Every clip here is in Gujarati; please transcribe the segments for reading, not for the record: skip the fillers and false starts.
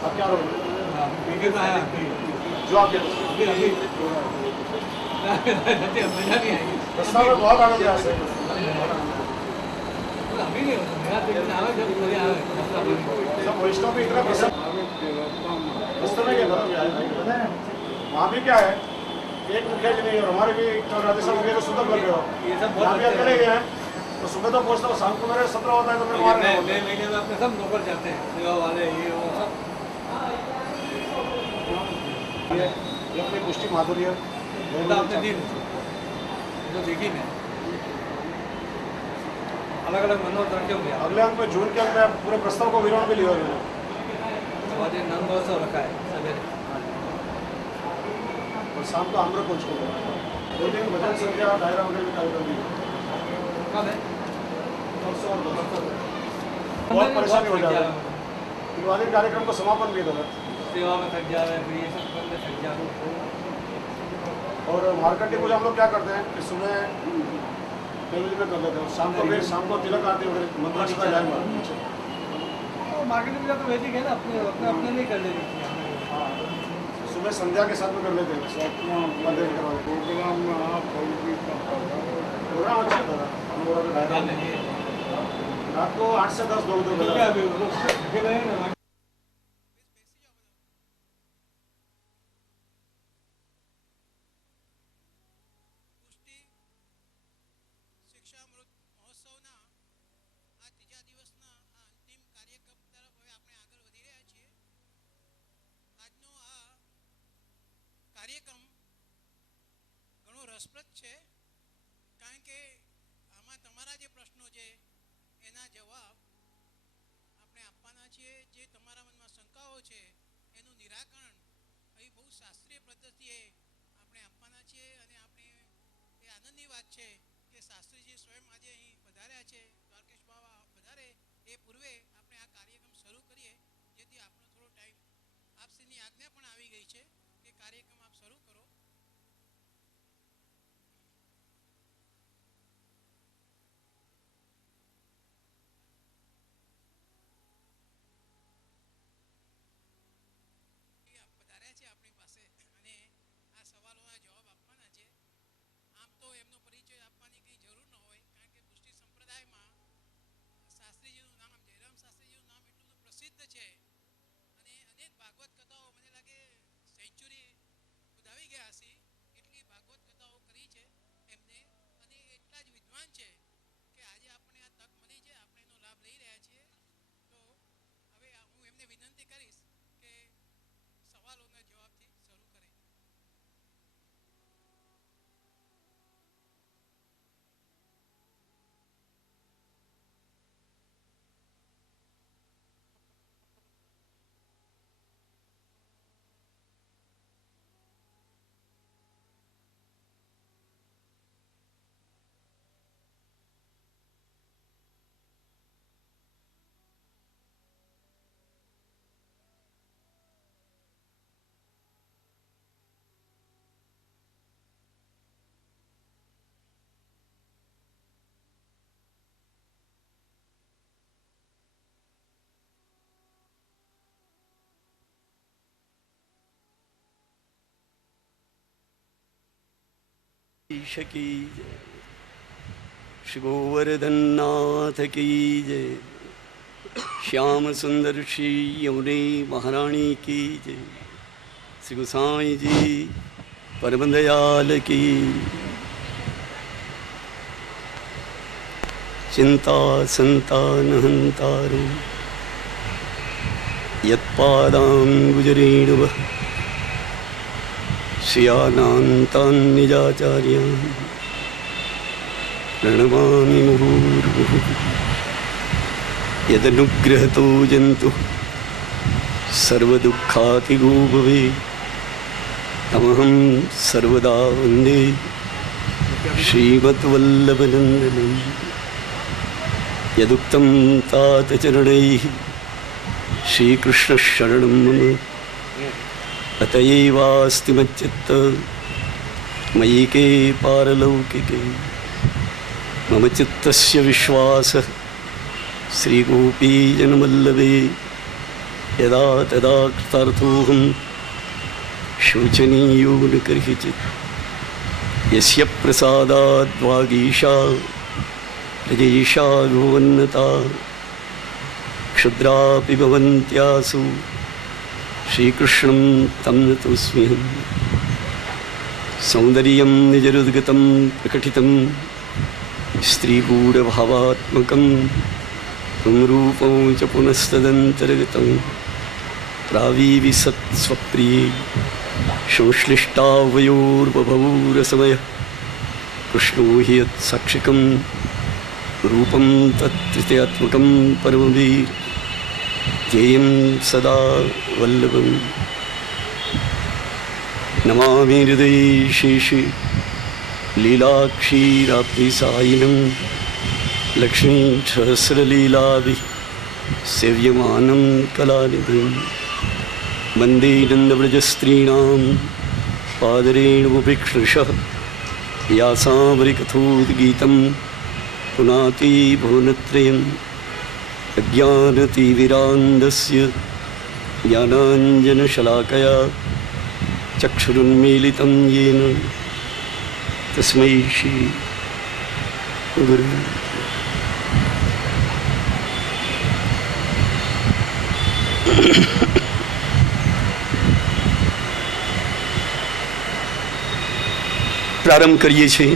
आप क्या रहोगे जो आप रास्ता में बहुत आनंद है ऐसे सब वैष्णव भी इतना पसंद रास्ते में क्या वहाँ भी क्या है एक मुखिया जी नहीं और हमारे भी राधेश्याम मुखिया तो सुंदर लग रहे हो यहाँ भी अकेले ही हैं तो सुबह तो पहुँचता हूँ शाम को मेरे 17 होता है तो मेरे महीने में अपने सब नौकर जाते हैं सेवा वाले ये वो सब ये अपनी पुष्टि माधुर्य आपने दी तो देखी मैं अलग अलग मनोरथ रखे होंगे अगले अंक में जून के अंक में पूरे प्रस्ताव को विरोध भी लिया उन्होंने नाम महोत्सव रखा है सवेरे और शाम को आम्र कोच को दो दिन भजन संध्या दायरा वगैरह भी कार्यक्रम भी कब है परसों और बहुत परेशानी हो जाती है दिवाली कार्यक्रम को समापन भी होगा सेवा में थक जा रहे हैं फिर ये सब करने थक जा रहे हैं और मार्केट पूजा हम लोग क्या करते हैं कि सुबह फैमिली में कर लेते हैं शाम को फिर शाम को तिलक आरती वगैरह मंदिर का जाएगा मार्केट पूजा तो वैसे है ना अपने अपने अपने नहीं कर लेते हाँ सुबह संध्या के साथ में कर लेते हैं प्रोग्राम अच्छा था हम लोगों का रात को 8 से 10 लोग કાર્યક્રમ ઘણો રસપ્રદ છે કારણ કે આમાં તમારા જે પ્રશ્નો છે એના જવાબ આપણે આપવાના છીએ જે તમારા મનમાં શંકાઓ છે એનું નિરાકરણ અહીં બહુ શાસ્ત્રીય પદ્ધતિએ આપણે આપવાના છીએ અને આપણે એ આનંદની વાત છે કે શાસ્ત્રીજી સ્વયં આજે અહીં પધાર્યા છે દ્વારકેશ બાવા પધારે એ પૂર્વે આપણે આ કાર્યક્રમ શરૂ કરીએ જેથી આપણો થોડો ટાઈમ આપશ્રીની આજ્ઞા પણ આવી ગઈ છે કે કાર્યક્રમ આપ શરૂ કરો પધાર્યા છે આપણી પાસે અને આ સવાલોના જવાબ આપવાના છે આમ તો એમનો પરિચય આપવાની કંઈ જરૂર ન હોય કારણ કે પુષ્ટિ સંપ્રદાયમાં શાસ્ત્રીજીનું નામ જયરામ શાસ્ત્રીજીનું નામ એટલું બધું પ્રસિદ્ધ છે અને અનેક ભાગવત કથાઓ મને લાગે સેન્ચુરી ઉદાવી ગયા હશે એટલી ભાગવત કથાઓ કરી છે એમને અને એટલા જ વિદ્વાન છે કે આજે આપણે આ તક મળી છે આપણે એનો લાભ લઈ રહ્યા છીએ તો હવે હું એમને વિનંતી કરીશ કે સવાલોના જવાબથી શરૂ કરે की जय श्री गोवर्धननाथ की जय श्याम सुंदर श्री यमुने महारानी की जय श्री गोसाई जी परम दयाल की चिंता संतानहंतारो यत्पादांगुजरेणुः श्रियानान्तान् निजाचार्यान् प्रणमामि मुहुर्मुहुः यदनुग्रहतो जन्तुः सर्वदुःखातिगो भवेत् तमहं सर्वदा वन्दे श्रीमद्वल्लभनन्दनं यदुक्तं तात चरणैः श्रीकृष्णशरणं मम अतएवास्ति मच्चित्त मयिके पारलौकिके मम चित्तस्य विश्वासः श्रीगोपीजनवल्लभे यदा तदा कृतार्थोऽहं शोचनीयो न कर्हिचित् यस्य प्रसादाद् वागीशा प्रजेशा भुवन्नता क्षुद्रापि भवन्त्यासु श्रीकृष्णं तं नतोऽस्म्यहम् सौन्दर्यं निजरुद्गतं प्रकटितं स्त्रीगूढभावात्मकं पुंरूपं च पुनस्तदन्तर्गतं प्रावीविसत्स्वप्रिये संश्लिष्टावयोर्बभूरसमयः कृष्णो हि यत्साक्षिकं रूपं तत्तृतीयात्मकं परमवीर ध्येयं सदा वल्लभम् नमामि हृदये शेषे लीलाक्षीराब्धिसायिनं लक्ष्मीसहस्रलीलाभिः सेव्यमानं कलानिधिं वन्दे नन्दव्रजस्त्रीणां पादरेणुपीक्ष्णशः यासामरिकथोद्गीतं पुनाति भुवनत्रयम् अज्ञानतिविरान्धस्य ज्ञानाञ्जनशलाकया चक्षुरुन्मीलितं येन तस्मै श्री गुरुवे प्रारंभ કરીએ છીએ।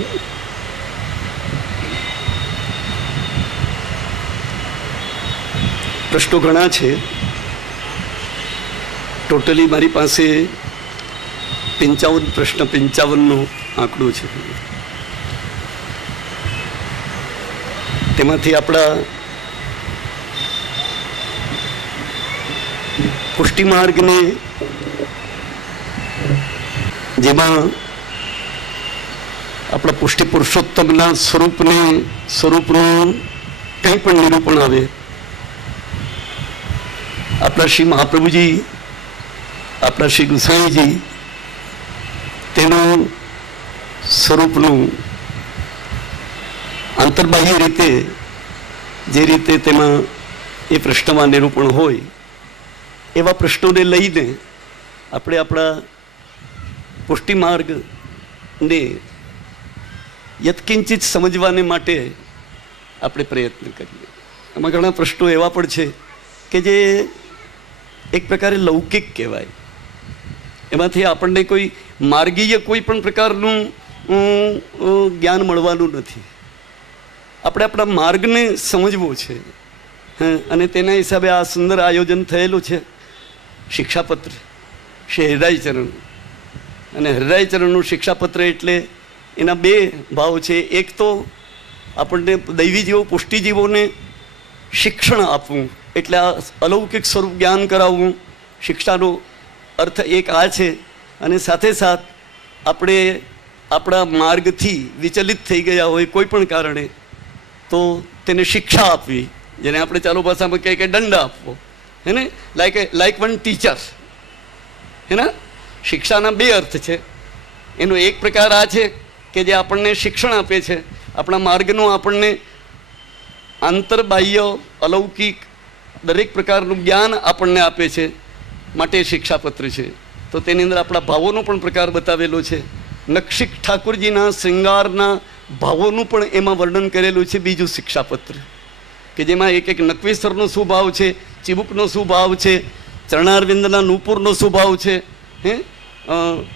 પ્રશ્નો ઘણા છે, ટોટલી મારી પાસે 55 પ્રશ્ન 55નો આંકડો છે। તેમાંથી આપણા પુષ્ટિ માર્ગને જેમાં આપણા પુષ્ટિ પુરુષોત્તમના સ્વરૂપનું કંઈ પણ નિરૂપણ આવે, આપણા શ્રી મહાપ્રભુજી, આપણા શ્રી ગુસાઈજી તેનું સ્વરૂપનું આંતરબાહ્ય રીતે જે રીતે તેમાં એ પ્રશ્નમાં નિરૂપણ હોય એવા પ્રશ્નોને લઈને આપણે આપણા પુષ્ટિ માર્ગને યત્કિંચિત સમજવાને માટે આપણે પ્રયત્ન કરીએ। એમાં ઘણા પ્રશ્નો એવા પણ છે કે જે એક પ્રકારે લૌકિક કહેવાય, એમાંથી આપણને કોઈ માર્ગીય કોઈ પણ પ્રકારનું જ્ઞાન મળવાનું નથી। આપણે આપણા માર્ગને સમજવો છે અને તેના હિસાબે આ સુંદર આયોજન થયેલું છે। શિક્ષાપત્ર શ્રી હરિરાયચરણ, અને હરિરાયચરણનું શિક્ષાપત્ર એટલે એના બે ભાવ છે। એક તો આપણને દૈવી જીવો, પુષ્ટિ જીવોને શિક્ષણ આપવું, એટલે આ અલૌકિક સ્વરૂપ જ્ઞાન કરાવવું, શિક્ષાનો અર્થ એક આ છે। અને સાથે સાથ આપણે આપણા માર્ગથી વિચલિત થઈ ગયા હોય કોઈ પણ કારણે તો તેને શિક્ષા આપવી, જેને આપણે ચાલુ ભાષામાં કહીએ કે દંડ આપવો, હે ને, લાઈક વન ટીચર, હે ને। શિક્ષાના બે અર્થ છે। એનો એક પ્રકાર આ છે કે જે આપણને શિક્ષણ આપે છે, આપણા માર્ગનું આપણને આંતરબાહ્ય અલૌકિક દરેક પ્રકારનું જ્ઞાન આપણને આપે છે, માટે શિક્ષાપત્ર છે। તો તેની અંદર આપણા ભાવોનો પણ પ્રકાર બતાવેલો છે। નક્ષિક ઠાકુરજીના શૃંગારના ભાવોનું પણ એમાં વર્ણન કરેલું છે। બીજું શિક્ષાપત્ર કે જેમાં એક એક નકવેશ્વરનો શું ભાવ છે, ચિબુકનો શું ભાવ છે, ચરણારવિંદના નૂપુરનો શું ભાવ છે,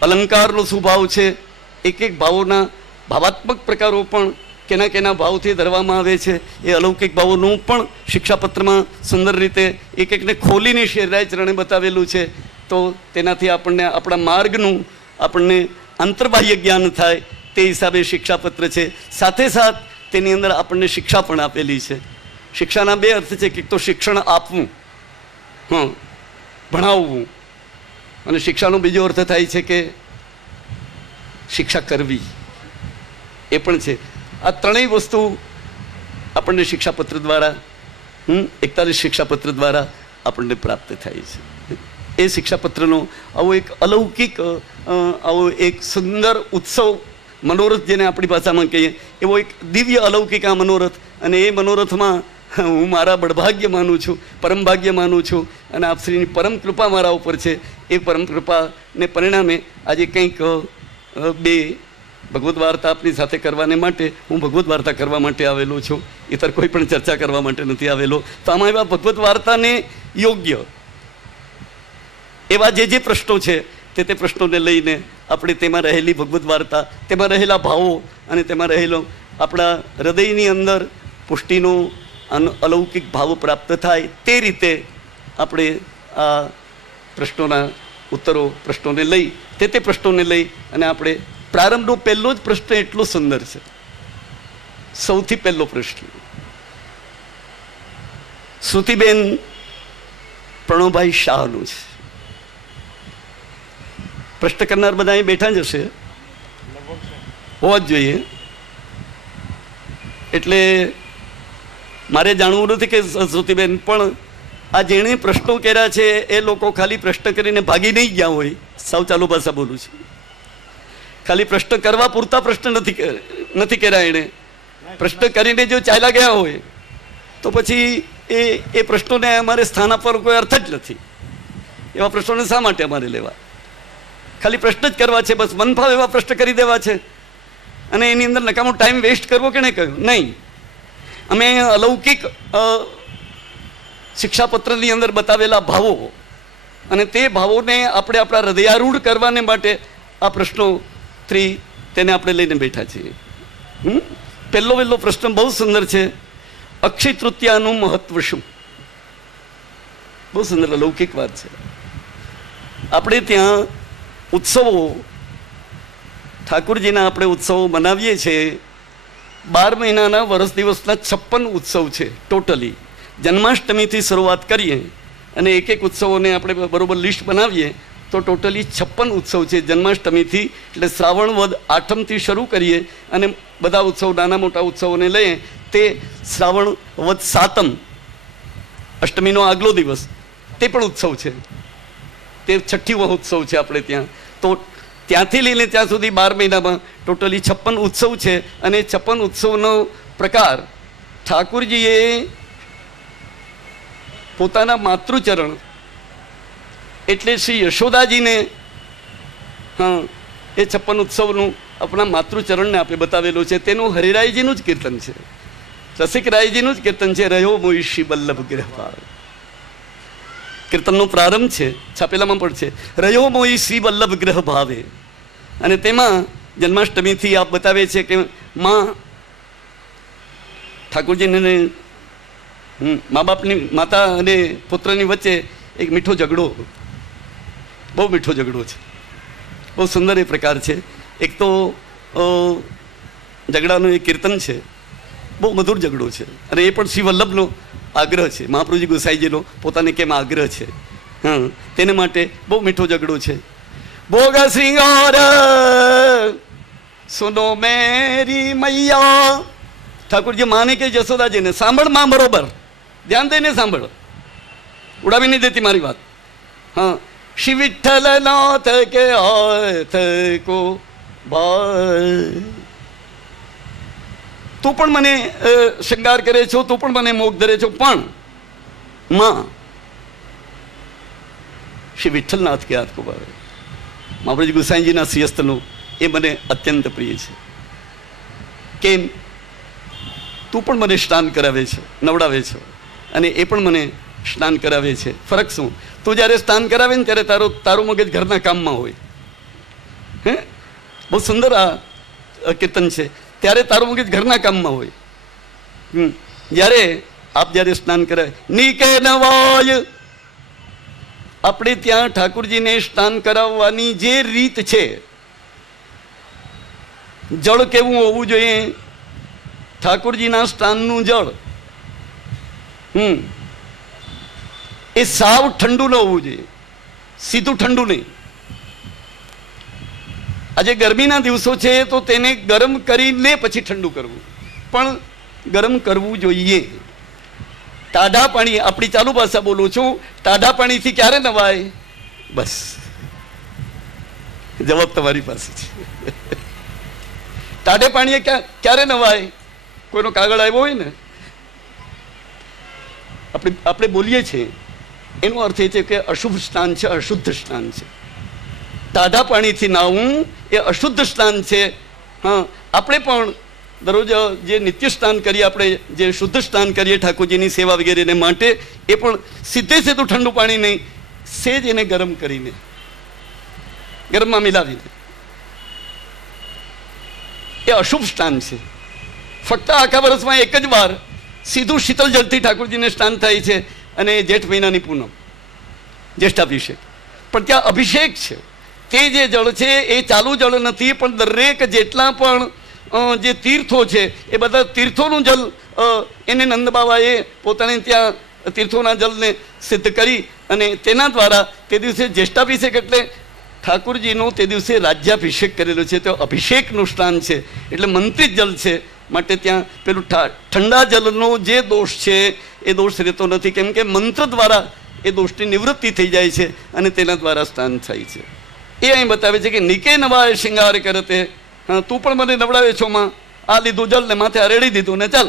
અલંકારનો શું ભાવ છે, એક એક ભાવોના ભાવાત્મક પ્રકારો પણ કેના કેના ભાવથી ધરવામાં આવે છે। એ અલૌકિક ભાવોનું પણ શિક્ષાપત્રમાં સુંદર રીતે એક એકને ખોલીને શ્રી હરિરાયચરણે બતાવેલું છે। તો તેનાથી આપણને આપણા માર્ગનું આપણને આંતરબાહ્ય જ્ઞાન થાય તે હિસાબે શિક્ષાપત્ર છે। સાથે સાથ તેની અંદર આપણને શિક્ષા પણ આપેલી છે। શિક્ષાના બે અર્થ છે, કે તો શિક્ષણ આપવું, ભણાવવું, અને શિક્ષાનો બીજો અર્થ થાય છે કે શિક્ષા કરવી, એ પણ છે। આ ત્રણેય વસ્તુ આપણને શિક્ષાપત્ર દ્વારા 41 શિક્ષાપત્ર દ્વારા આપણને પ્રાપ્ત થાય છે। એ શિક્ષાપત્રનો આવો એક અલૌકિક આવો એક સુંદર ઉત્સવ મનોરથ, જેને આપણી ભાષામાં કહીએ, એવો એક દિવ્ય અલૌકિક આ મનોરથ। અને એ મનોરથમાં હું મારા બળભાગ્ય માનું છું, પરમ ભાગ્ય માનું છું અને આપશ્રીની પરમ કૃપા મારા ઉપર છે. એ પરમ કૃપાને પરિણામે આજે કંઈક બે ભગવદ્ વાર્તા આપની સાથે કરવાને માટે હું ભગવદ્ વાર્તા કરવા માટે આવેલો છું, ઇતર કોઈ પણ ચર્ચા કરવા માટે નથી આવેલો. તો આમાં એવા ભગવદ્ વાર્તાને યોગ્ય એવા જે પ્રશ્નો છે તે પ્રશ્નોને લઈને આપણે તેમાં રહેલી ભગવદ્ વાર્તા, તેમાં રહેલા ભાવો અને તેમાં રહેલો આપણા હૃદયની અંદર પુષ્ટિનો અલૌકિક ભાવ પ્રાપ્ત થાય તે રીતે આપણે આ પ્રશ્નોના ઉત્તરો પ્રશ્નોને લઈ તે પ્રશ્નોને લઈ અને આપણે પ્રારંભનો પહેલો જ પ્રશ્ન એટલો સુંદર છે. સૌથી પહેલો પ્રશ્ન શ્રુતિબેન પ્રણવભાઈ શાહનું છે. પ્રશ્ન કરનાર બધા અહીં બેઠા જ હશે, હોવા જ જોઈએ. એટલે મારે જાણવું નથી કે શ્રુતિબેન પણ આ જેણે પ્રશ્નો કર્યા છે એ લોકો ખાલી પ્રશ્ન કરીને ભાગી નહીં ગયા હોય. સાવ ચાલુ ભાષા બોલું છું. ખાલી પ્રશ્ન કરવા પૂરતા પ્રશ્ન નથી કર્યા એણે. પ્રશ્ન કરીને જો ચાલ્યા ગયા હોય તો પછી એ પ્રશ્નોને અમારે સ્થાન આપવાનો કોઈ અર્થ જ નથી. એવા પ્રશ્નોને શા માટે અમારે લેવા? ખાલી પ્રશ્ન જ કરવા છે, બસ મન ભાવ એવા પ્રશ્ન કરી દેવા છે અને એની અંદર નકામો ટાઈમ વેસ્ટ કરવો કે કહ્યું નહીં. અમે અલૌકિક શિક્ષાપત્રની અંદર બતાવેલા ભાવો અને તે ભાવોને આપણે આપણા હૃદયારૂઢ કરવાને માટે આ પ્રશ્નો તેને આપણે લઈને બેઠા છીએ. પહેલો પ્રશ્ન બહુ સુંદર છે. અક્ષય તૃતીયાનું મહત્વ શું? બહુ સુંદર અલૌકિક વાત છે. આપણે ત્યાં ઉત્સવો, ઠાકુરજીના આપણે ઉત્સવો મનાવીએ છીએ. 12 મહિનાના વર્ષ દિવસના 56 ઉત્સવ છે ટોટલી. જન્માષ્ટમીથી શરૂઆત કરીએ અને એક ઉત્સવોને આપણે બરોબર લિસ્ટ બનાવીએ તો ટોટલી 56 ઉત્સવ છે. જન્માષ્ટમીથી એટલે શ્રાવણ વદ આઠમથી શરૂ કરીએ અને બધા ઉત્સવ નાના મોટા ઉત્સવોને લઈએ તે શ્રાવણ વદ સાતમ અષ્ટમીનો આગલો દિવસ તે પણ ઉત્સવ છે. તે 6ઠ્ઠી મહોત્સવ છે આપણે ત્યાં. તો ત્યાંથી લઈને ત્યાં સુધી 12 મહિનામાં ટોટલી 56 ઉત્સવ છે. અને 56 ઉત્સવનો પ્રકાર ઠાકુરજીએ પોતાના માતૃચરણ એટલે શ્રી યશોદાજીને એ 56 ઉત્સવનું આપણા માતૃચરણને આપણે બતાવેલું છે. તેનું હરિરાયજીનું જ કીર્તન છે, રસિકરાયજીનું જ કીર્તન છે. રહ્યો મોઈશી વલ્લભ ગ્રહ ભાવે કીર્તનનો પ્રારંભ છે, છાપેલામાં પણ છે. રહ્યો મોઈશી વલ્લભ ગ્રહ ભાવે. અને તેમાં જન્માષ્ટમીથી આપ બતાવે છે કે ઠાકોરજીને મા બાપની, માતા અને પુત્રની વચ્ચે એક મીઠો ઝઘડો, બહુ મીઠો ઝઘડો છે. બહુ સુંદર એ પ્રકાર છે. એક તો ઝઘડાનું એ કીર્તન છે, બહુ મધુર ઝઘડો છે. અને એ પણ શ્રી વલ્લભનો આગ્રહ છે, મહાપ્રભુજી ગોસાઈજીનો પોતાને કેમ આગ્રહ છે, તેને માટે બહુ મીઠો ઝઘડો છે. ભોગ શ્રીંગાર સુનો મેરી મૈયા. ઠાકોરજી માને કે જશોદાજીને સાંભળ માં, બરોબર ધ્યાન દઈને સાંભળ, ઉડાવી નહીં દેતી મારી વાત. શ્રી વિઠ્ઠલનાથ કે હાથ કો ભાઈ, તું પણ મને શૃંગાર કરે છો, તું પણ મને મોગ ધરે છો, પણ માં શ્રી વિઠ્ઠલનાથ કે હાથ કો ભાઈ. મહાપ્રભુજી ગુસાઈજીના સિંહસ્થનું એ મને અત્યંત પ્રિય છે. કેમ? તું પણ મને સ્નાન કરાવે છે, નવડાવે છે, અને એ પણ મને સ્નાન કરાવે છે. ફરક શું? તું જ્યારે સ્નાન કરાવે ને ત્યારે તારું મગજ ઘરના કામમાં હોય. બહુ સુંદર આ કીર્તન છે. ત્યારે તારું મગજ ઘરના કામમાં હોય. જ્યારે સ્નાન કરાવે નીકે નવાય, આપણે ત્યાં ઠાકુરજીને સ્નાન કરાવવાની જે રીત છે, જળ કેવું હોવું જોઈએ? ઠાકોરજીના સ્નાનનું જળ એ સાવ ઠંડુ ન હોવું જોઈએ, સીધું ઠંડુ નહીં. આજે ગરમીના દિવસો છે તો તેને ગરમ કરીને પછી ઠંડુ કરવું, પણ ગરમ કરવું જોઈએ. ટાઢા પાણી, આપણી ચાલુ ભાષા બોલું છું, ટાઢા પાણીથી ક્યારે નવાય? બસ જવાબ તમારી પાસે છે. ટાઢે પાણીએ ક્યારે નવાય? કોઈનો કાગળ આવ્યો હોય ને, આપણે બોલીએ છીએ એનો અર્થ એ છે કે અશુભ સ્નાન છે, અશુદ્ધ સ્નાન છે. ટાઢા પાણીથી નાહવું એ અશુદ્ધ સ્નાન છે. હા, આપણે પણ દરરોજ જે નિત્ય સ્નાન કરીએ, આપણે જે શુદ્ધ સ્નાન કરીએ ઠાકોરજીની સેવા વગેરેને માટે, એ પણ સીધે સીધું ઠંડુ પાણી નહીં, સેજ એને ગરમ કરીને, ગરમમાં મિલાવીને, એ અશુભ સ્નાન છે. ફક્ત આખા વર્ષમાં એક જ વાર સીધું શીતળ જળથી ઠાકોરજીને સ્નાન થાય છે, અને જેઠ મહિનાની પૂનમ, જ્યેષ્ઠાભિષેક. પણ ત્યાં અભિષેક છે. તે જે જળ છે એ ચાલુ જળ નથી, પણ દરેક જેટલા પણ જે તીર્થો છે એ બધા તીર્થોનું જલ એને નંદબાવાએ પોતાને ત્યાં તીર્થોના જલને સિદ્ધ કરી, અને તેના દ્વારા તે દિવસે જ્યેષ્ઠાભિષેક એટલે ઠાકોરજીનો તે દિવસે રાજ્યાભિષેક કરેલો છે. તો અભિષેકનું સ્નાન છે, એટલે મંત્રિત જલ છે. માટે ત્યાં પેલું ઠંડા જલનો જે દોષ છે એ દોષ રહેતો નથી, કેમ કે મંત્ર દ્વારા એ દોષની નિવૃત્તિ થઈ જાય છે, અને તેના દ્વારા સ્નાન થાય છે. એ અહીં બતાવે છે કે નિકે નવાય શિંગાર કરતે. હા, તું પણ મને નવડાવે છો માં, આ લીધું જલ ને માથે રેડી દીધું ને ચાલ.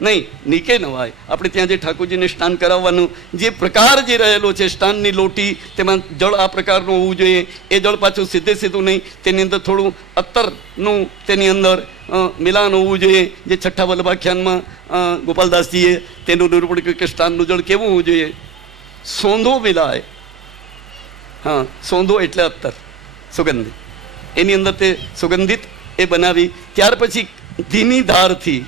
નહીં, નિકે નવાય. આપણે ત્યાં જે ઠાકોરજીને સ્નાન કરાવવાનું જે પ્રકાર જે રહેલો છે, સ્નાનની લોટી, તેમાં જળ આ પ્રકારનું હોવું જોઈએ. એ જળ પાછું સીધે સીધું નહીં, તેની અંદર થોડું અત્તરનું તેની અંદર મિલાન હોવું જોઈએ. જે છઠ્ઠા વલ્લભાખ્યાનમાં ગોપાલદાસજીએ તેનું નિરૂપણ કર્યું કે સ્નાનનું જળ કેવું હોવું જોઈએ. સોંધો મિલાય. હા, સોંધો એટલે અત્તર, સુગંધિત. એની અંદર તે સુગંધિત એ બનાવી, ત્યાર પછી ધીમી ધારથી,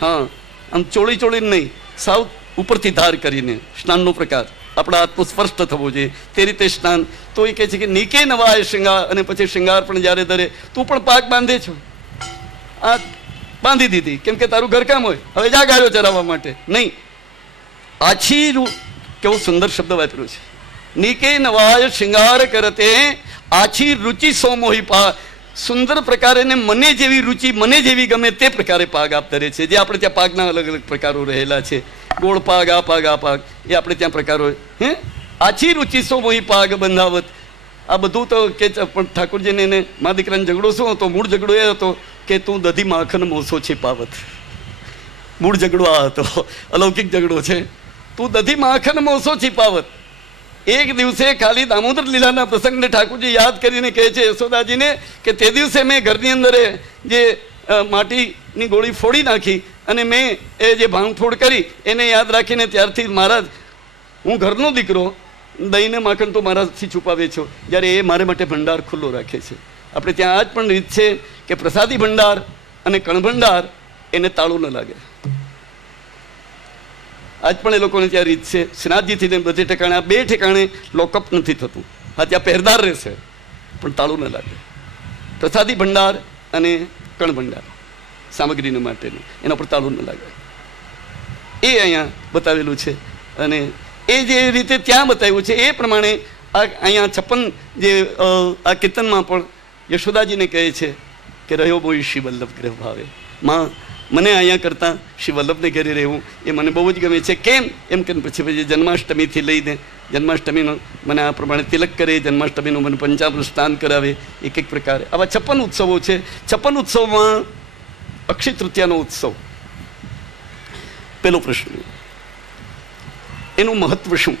હા, આમ ચોળી ચોળીને નહીં, સાવ ઉપરથી ધાર કરીને સ્નાનનો પ્રકાર આપણા હાથનો સ્પર્શ થવો જોઈએ, તે રીતે સ્નાન. તો એ કહે છે કે નીકે નવાય શૃંગાર. અને પછી શૃંગાર પણ જ્યારે ધરે, તું પણ પાક બાંધે છો, આ બાંધી દીધી કેમ કે તારું ઘરકામ હોય, હવે જા ગાયો ચરાવવા માટે. નહીં, આછી કેવો સુંદર શબ્દ વાપર્યો છે. નીકે નવાય શૃંગાર કરતે આછી રુચિ સોમોહી પા. સુંદર પ્રકારે ને મને જેવી રુચિ, મને જેવી ગમે તે પ્રકારે પાગ આપ ધરે છે. જે આપણે ત્યાં પાગના અલગ અલગ પ્રકારો રહેલા છે, ગોળ પાગ, આ પાગ, આ પાગ, એ આપણે ત્યાં પ્રકારો. હે, આછી રુચિ સોમોહી પાગ બંધાવત. આ બધું તો કે પણ ઠાકોરજીને એને મા દીકરાને ઝઘડો શું હતો? મૂળ ઝઘડો એ હતો કે તું દધી માખણ મોસો છીપાવત. મૂળ ઝઘડો આ હતો, અલૌકિક ઝઘડો છે. તું દધી માખણ મોસો છીપાવત. એક દિવસે ખાલી દામોદર લીલાના પ્રસંગને ઠાકોરજી યાદ કરીને કહે છે યશોદાજીને કે તે દિવસે મેં ઘરની અંદર જે માટીની ગોળી ફોડી નાખી અને મેં એ જે ભાંગફોડ કરી એને યાદ રાખીને ત્યારથી મહારાજ, હું ઘરનો દીકરો, દહીંને માખણ તો મારાથી છુપાવે છો, જ્યારે એ મારે માટે ભંડાર ખુલ્લો રાખે છે. આપણે ત્યાં આજ પણ રીત છે કે પ્રસાદી ભંડાર અને કણભંડાર એને તાળું ન લાગે. આજ પણ એ લોકોને ત્યાં રીત છે. શ્રીનાથજીથી બધે ઠેકાણે, આ બે ઠેકાણે લોકઅપ નથી થતું. હા, ત્યાં પહેરદાર રહેશે પણ તાળું ન લાગે. પ્રસાદી ભંડાર અને કણ ભંડાર સામગ્રીને માટેનું, એના પર તાળું ન લાગે. એ અહીંયા બતાવેલું છે. અને એ જે રીતે ત્યાં બતાવ્યું છે એ પ્રમાણે આ અહીંયા 56 જે આ કીર્તનમાં પણ યશોદાજીને કહે છે કે રહ્યો બોઈ શ્રી વલ્લભ ગ્રહ ભાવે. માં, મને અહીંયા કરતાં શ્રી વલ્લભને ઘરે રહેવું એ મને બહુ જ ગમે છે. કેમ? એમ કે પછી જન્માષ્ટમીથી લઈને જન્માષ્ટમીનો મને આ પ્રમાણે તિલક કરે, જન્માષ્ટમીનું મને પંચામૃત સ્નાન કરાવે, એક એક પ્રકારે આવા 56 ઉત્સવો છે. 56 ઉત્સવમાં અક્ષય તૃતીયાનો ઉત્સવ, પેલો પ્રશ્ન, એનું મહત્વ શું?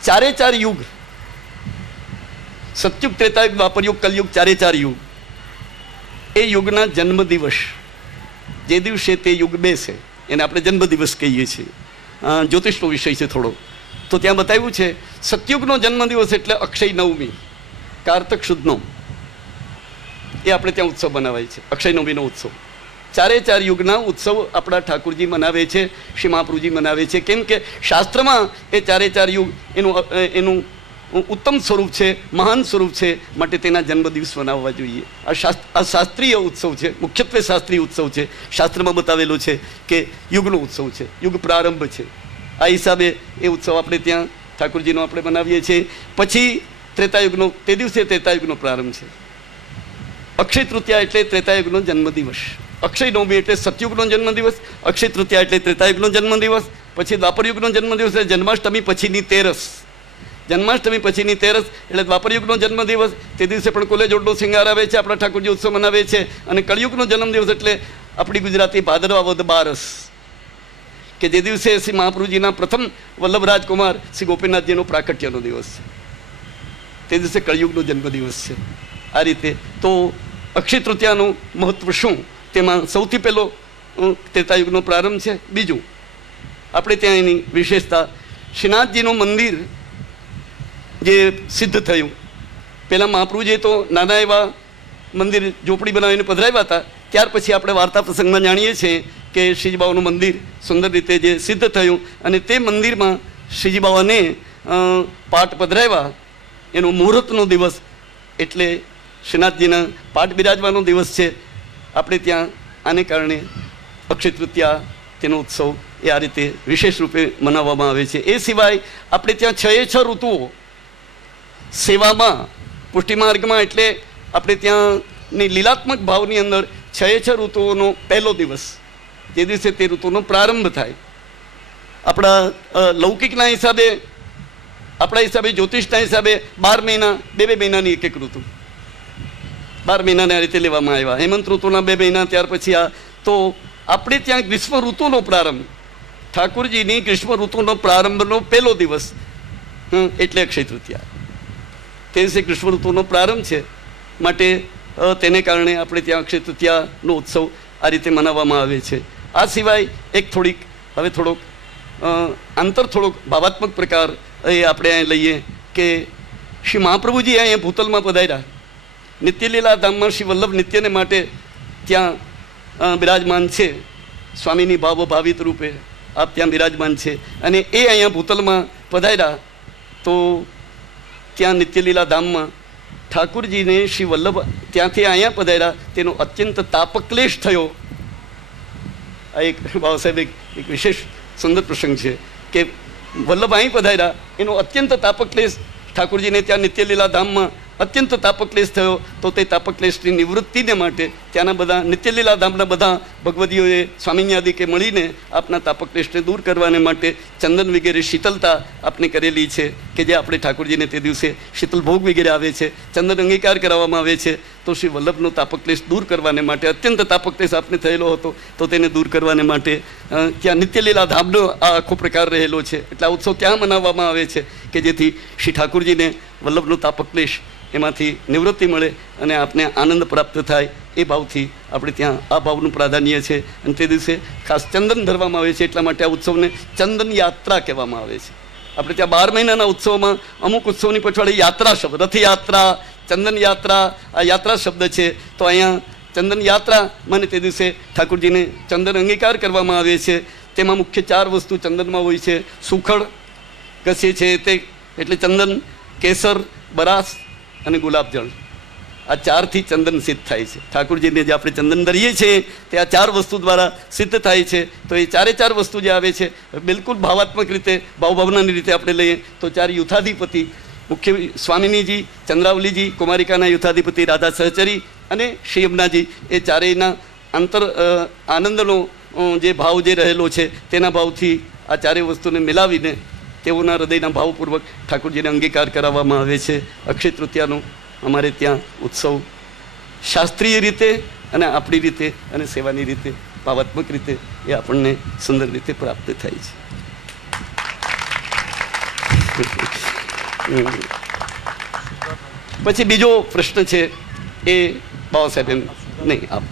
4 યુગ, સતયુગ, ત્રેતાયુગ, દ્વાપરયુગ, કલયુગ, 4 યુગ. એ યુગના જન્મદિવસ જે દિવસે તે યુગ બેસે એને આપણે જન્મદિવસ કહીએ છીએ. જ્યોતિષનો વિષય છે થોડો, તો ત્યાં બતાવ્યું છે સતયુગનો જન્મદિવસ એટલે અક્ષય નવમી, કારતક શુદ્ધનો, એ આપણે ત્યાં ઉત્સવ બનાવાય છે, અક્ષય નવમીનો ઉત્સવ. 4 યુગના ઉત્સવ આપણા ઠાકોરજી મનાવે છે, શ્રી મહાપ્રભુજી મનાવે છે. કેમ કે શાસ્ત્રમાં એ 4 યુગ એનું ઉત્તમ સ્વરૂપ છે, મહાન સ્વરૂપ છે, માટે તેના જન્મદિવસ મનાવવા જોઈએ. આ શાસ્ત્રીય ઉત્સવ છે, મુખ્યત્વે શાસ્ત્રીય ઉત્સવ છે. શાસ્ત્રમાં બતાવેલો છે કે યુગનો ઉત્સવ છે, યુગ પ્રારંભ છે. આ હિસાબે એ ઉત્સવ આપણે ત્યાં ઠાકોરજીનો આપણે મનાવીએ છીએ. પછી ત્રેતાયુગનો, તે દિવસે ત્રેતાયુગનો પ્રારંભ છે. અક્ષય તૃતીયા એટલે ત્રેતાયુગનો જન્મદિવસ. અક્ષય નવમી એટલે સતયુગનો જન્મદિવસ. અક્ષય તૃતીયા એટલે ત્રેતાયુગનો જન્મદિવસ. પછી દ્વાપરયુગનો જન્મદિવસ એટલે જન્માષ્ટમી પછીની તેરસ. જન્માષ્ટમી પછીની તેરસ એટલે દ્વાપરયુગનો જન્મદિવસ. તે દિવસે પણ કોલે જોડનો શિંગાર આવે છે, આપણા ઠાકોરજી ઉત્સવ મનાવે છે. અને કળિયુગનો જન્મદિવસ એટલે આપણી ગુજરાતી ભાદરવા વદ બારસ. કે જે દિવસે શ્રી મહાપ્રભુજીના પ્રથમ વલ્લભ રાજકુમાર શ્રી ગોપીનાથજીનો પ્રાકટ્યનો દિવસ છે, તે દિવસે કળિયુગનો જન્મદિવસ છે. આ રીતે તો અક્ષય તૃતીયાનું મહત્વ શું, તેમાં સૌથી પહેલો ત્રેતાયુગનો પ્રારંભ છે. બીજું આપણે ત્યાં એની વિશેષતા, શ્રીનાથજીનું મંદિર જે સિદ્ધ થયું, પહેલાં મહાપ્રભુજીએ તો નાના એવા મંદિર ઝોપડી બનાવીને પધરાવ્યા હતા. ત્યાર પછી આપણે વાર્તા પ્રસંગમાં જાણીએ છીએ કે શ્રીજી બાવાનું મંદિર સુંદર રીતે જે સિદ્ધ થયું અને તે મંદિરમાં શ્રીજી બાવાને પાઠ પધરાવ્યા. એનો મુહૂર્તનો દિવસ એટલે શ્રીનાથજીના પાઠ બિરાજવાનો દિવસ છે. આપણે ત્યાં આને કારણે અક્ષય તૃતીયા તેનો ઉત્સવ એ આ રીતે વિશેષ રૂપે મનાવવામાં આવે છે. એ સિવાય આપણે ત્યાં 6 ઋતુઓ સેવામાં પુષ્ટિમાર્ગમાં એટલે આપણે ત્યાંની લીલાત્મક ભાવની અંદર 6 ઋતુઓનો પહેલો દિવસ, જે દિવસે તે ઋતુનો પ્રારંભ થાય. આપણા લૌકિકના હિસાબે, આપણા હિસાબે, જ્યોતિષના હિસાબે 12 મહિના, 2 મહિનાની એક ઋતુ, 12 મહિનાને આ રીતે લેવામાં આવ્યા. હેમંત ઋતુના 2 મહિના, ત્યાર પછી આ. તો આપણે ત્યાં ગ્રીષ્મ ઋતુનો પ્રારંભ, ઠાકુરજીની ગ્રીષ્મ ઋતુનો પ્રારંભનો પહેલો દિવસ એટલે અક્ષય તૃતીયા. તે દિવસે ગ્રીષ્મ ઋતુનો પ્રારંભ છે, માટે તેને કારણે આપણે ત્યાં અક્ષય તૃતીયાનો ઉત્સવ આ રીતે મનાવવામાં આવે છે. આ સિવાય એક થોડીક હવે થોડોક થોડોક ભાવાત્મક પ્રકાર એ આપણે અહીં લઈએ કે શ્રી મહાપ્રભુજી અહીંયા ભૂતલમાં પધાર્યા. નિત્યલીલા ધામમાં શ્રી વલ્લભ નિત્યને માટે ત્યાં બિરાજમાન છે. સ્વામીની ભાવિત રૂપે આપ ત્યાં બિરાજમાન છે અને એ અહીંયા ભૂતલમાં પધાર્યા. તો ત્યાં નિત્યલીલા ધામમાં ઠાકુરજીને શ્રી વલ્લભ ત્યાંથી અહીંયા પધાર્યા, તેનો અત્યંત તાપક્લેશ થયો. આ એક બાબા સાહેબ એક વિશેષ સુંદર પ્રસંગ છે કે વલ્લભ અહીં પધાર્યા, એનો અત્યંત તાપક્લેશ ઠાકુરજીને ત્યાં નિત્યલીલા ધામમાં અત્યંત તાપક્લેશ થયો. તો તે તાપક્લેશની નિવૃત્તિને માટે ત્યાંના બધા નિત્યલીલા ધામના બધા ભગવદીઓએ સ્વામિન્યાદિકે મળીને આપના તાપક્લેશને દૂર કરવાને માટે ચંદન વગેરે શીતલતા આપને કરેલી છે કે જે આપણે ઠાકુરજીને તે દિવસે શીતલ ભોગ વગેરે આવે છે, ચંદન અંગીકાર કરાવવામાં આવે છે. તો શ્રી વલ્લભનો તાપક્લેશ દૂર કરવાને માટે, અત્યંત તાપક્લેશ આપને થયેલો હતો તો તેને દૂર કરવાને માટે ત્યાં નિત્યલીલા ધામનો આ આખો પ્રકાર રહેલો છે. એટલે આ ઉત્સવ ત્યાં મનાવવામાં આવે છે કે જેથી શ્રી ઠાકુરજીને વલ્લભનો તાપક્લેશ એમાંથી નિવૃત્તિ મળે અને આપને આનંદ પ્રાપ્ત થાય. એ ભાવથી આપણે ત્યાં આ ભાવનું પ્રાધાન્ય છે. અને તે દિવસે ખાસ ચંદન ધરવામાં આવે છે, એટલા માટે આ ઉત્સવને ચંદન યાત્રા કહેવામાં આવે છે. આપણે ત્યાં 12 મહિનાના ઉત્સવમાં અમુક ઉત્સવની પછવાડે યાત્રા શબ્દ, રથયાત્રા, ચંદન યાત્રા, આ યાત્રા શબ્દ છે. તો અહીંયા ચંદન યાત્રા મને તે દિવસે ઠાકુરજીને ચંદન અંગીકાર કરવામાં આવે છે. તેમાં મુખ્ય 4 વસ્તુ ચંદનમાં હોય છે. સુખડ કસીએ છે તે એટલે ચંદન, કેસર, બરાસ અને ગુલાબજળ. આ 4થી ચંદન સિદ્ધ થાય છે. ઠાકુરજીને જે આપણે ચંદન ધરીએ છીએ તે આ 4 વસ્તુ દ્વારા સિદ્ધ થાય છે. તો એ 4 વસ્તુ જે આવે છે બિલકુલ ભાવાત્મક રીતે, ભાવભાવનાની રીતે આપણે લઈએ તો 4 યુથાધિપતિ, મુખ્ય સ્વામિનીજી, ચંદ્રાવલીજી, કુમારિકાના યુથાધિપતિ રાધા સહચરી અને શ્રી યમુનાજી, એ ચારેયના આનંદનો જે ભાવ જે રહેલો છે તેના ભાવથી આ 4 વસ્તુને મિલાવીને તેઓના હૃદયના ભાવપૂર્વક ઠાકુરજીને અંગીકાર કરાવવામાં આવે છે. અક્ષય તૃતીયાનો અમારે ત્યાં ઉત્સવ શાસ્ત્રીય રીતે અને આપણી રીતે અને સેવાની રીતે, ભાવાત્મક રીતે એ આપણને સુંદર રીતે પ્રાપ્ત થાય છે. પછી બીજો પ્રશ્ન છે એ બાબા સાહેબ એમ નહીં આપ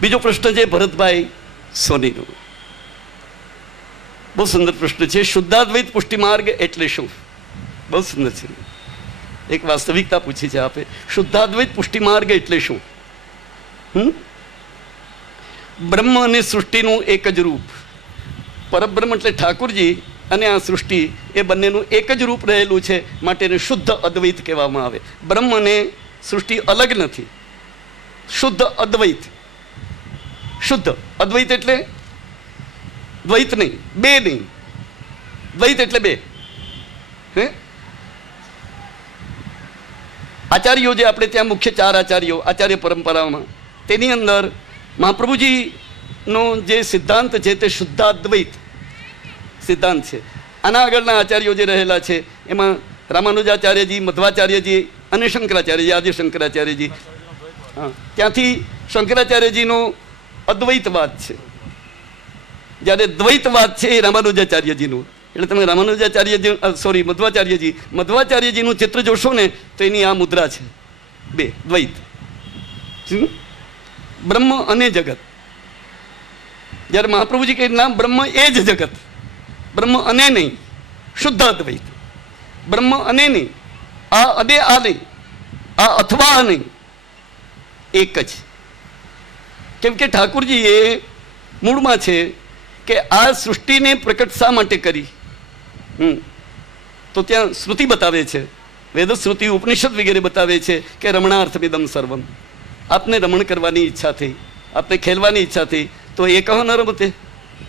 બીજો પ્રશ્ન છે ભરતભાઈ સોનીનો. બહુ સુંદર પ્રશ્ન છે. શુદ્ધાદ્વૈત પુષ્ટિમાર્ગ એટલે શું? બહુ સુંદર છે. એક વાસ્તવિકતા પૂછી છે આપે. શુદ્ધાદ્વૈત પુષ્ટિમાર્ગ એટલે શું? બ્રહ્મ અને સૃષ્ટિનું એક જ રૂપ, પરબ્રહ્મ એટલે ઠાકુરજી અને આ સૃષ્ટિ એ બંનેનું એક જ રૂપ રહેલું છે, માટે એને શુદ્ધ અદ્વૈત કહેવામાં આવે. બ્રહ્મ અને સૃષ્ટિ અલગ નથી, શુદ્ધ અદ્વૈત. શુદ્ધ અદ્વૈત એટલે દ્વૈત નહીં, 2 નહીં. દ્વૈત એટલે 2. આચાર્યો જે આપણે ત્યાં મુખ્ય 4 આચાર્યો આચાર્ય પરંપરામાં, તેની અંદર મહાપ્રભુજીનો જે સિદ્ધાંત છે તે શુદ્ધાદ્વૈત સિદ્ધાંત છે. આના આગળના આચાર્યો જે રહેલા છે એમાં રામાનુજાચાર્યજી, મધ્વાચાર્યજી અને શંકરાચાર્યજી, આદિ શંકરાચાર્યજી. ત્યાંથી શંકરાચાર્યજીનો અદ્વૈતવાદ છે. જ્યારે દ્વૈતવાદ છે એ રામાનુજાચાર્યજીનું, એટલે તમે રામાનુજાચાર્યજી મધ્વાચાર્યજીનું ચિત્ર જોશો ને તો એની આ મુદ્રા છે, બે દ્વૈત, બ્રહ્મ અને જગત. જ્યારે મહાપ્રભુજી કહે ના, બ્રહ્મ એ જ જગત, બ્રહ્મ અને નહીં, શુદ્ધ અદ્વૈત, બ્રહ્મ અને નહીં, આ અને આ નહીં, આ અથવા આ નહીં, એક જ. કેમ કે ઠાકુરજી એ મૂળમાં છે કે આ સૃષ્ટિને પ્રકટ શા માટે કરી, તો ત્યાં શ્રુતિ બતાવે છે, વેદ શ્રુતિ ઉપનિષદ વગેરે બતાવે છે કે રમણાર્થમિદમ સર્વમ. આપને રમણ કરવાની ઈચ્છા થઈ, આપને ખેલવાની ઈચ્છા થઈ, તો એ કહો ન રમતે.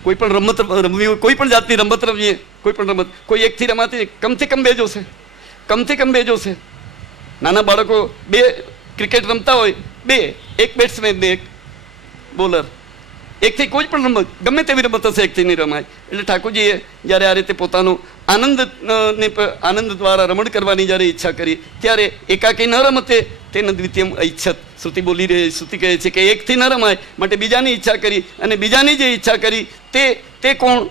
કોઈ પણ રમત રમવી હોય, કોઈ પણ જાતની રમત રમીએ, કોઈ પણ રમત કોઈ એકથી રમાતી કમથી કમ બે જોશે, કમથી કમ બે જોશે. નાના બાળકો બે ક્રિકેટ રમતા હોય, બે, એક બેટ્સમેન ને એક બોલર, એકથી કોઈ પણ રમત ગમે તેવી રમત હશે એકથી નહીં રમાય. એટલે ઠાકોરજીએ જ્યારે આ રીતે પોતાનો આનંદ દ્વારા રમણ કરવાની જ્યારે ઈચ્છા કરી ત્યારે એકાકી ન રમતે તેને દ્વિતીયમ ઈચ્છત. શ્રુતિ બોલી રહી, શ્રુતિ કહે છે કે એકથી ન રમાય માટે બીજાની ઈચ્છા કરી, અને બીજાની જે ઈચ્છા કરી તે કોણ?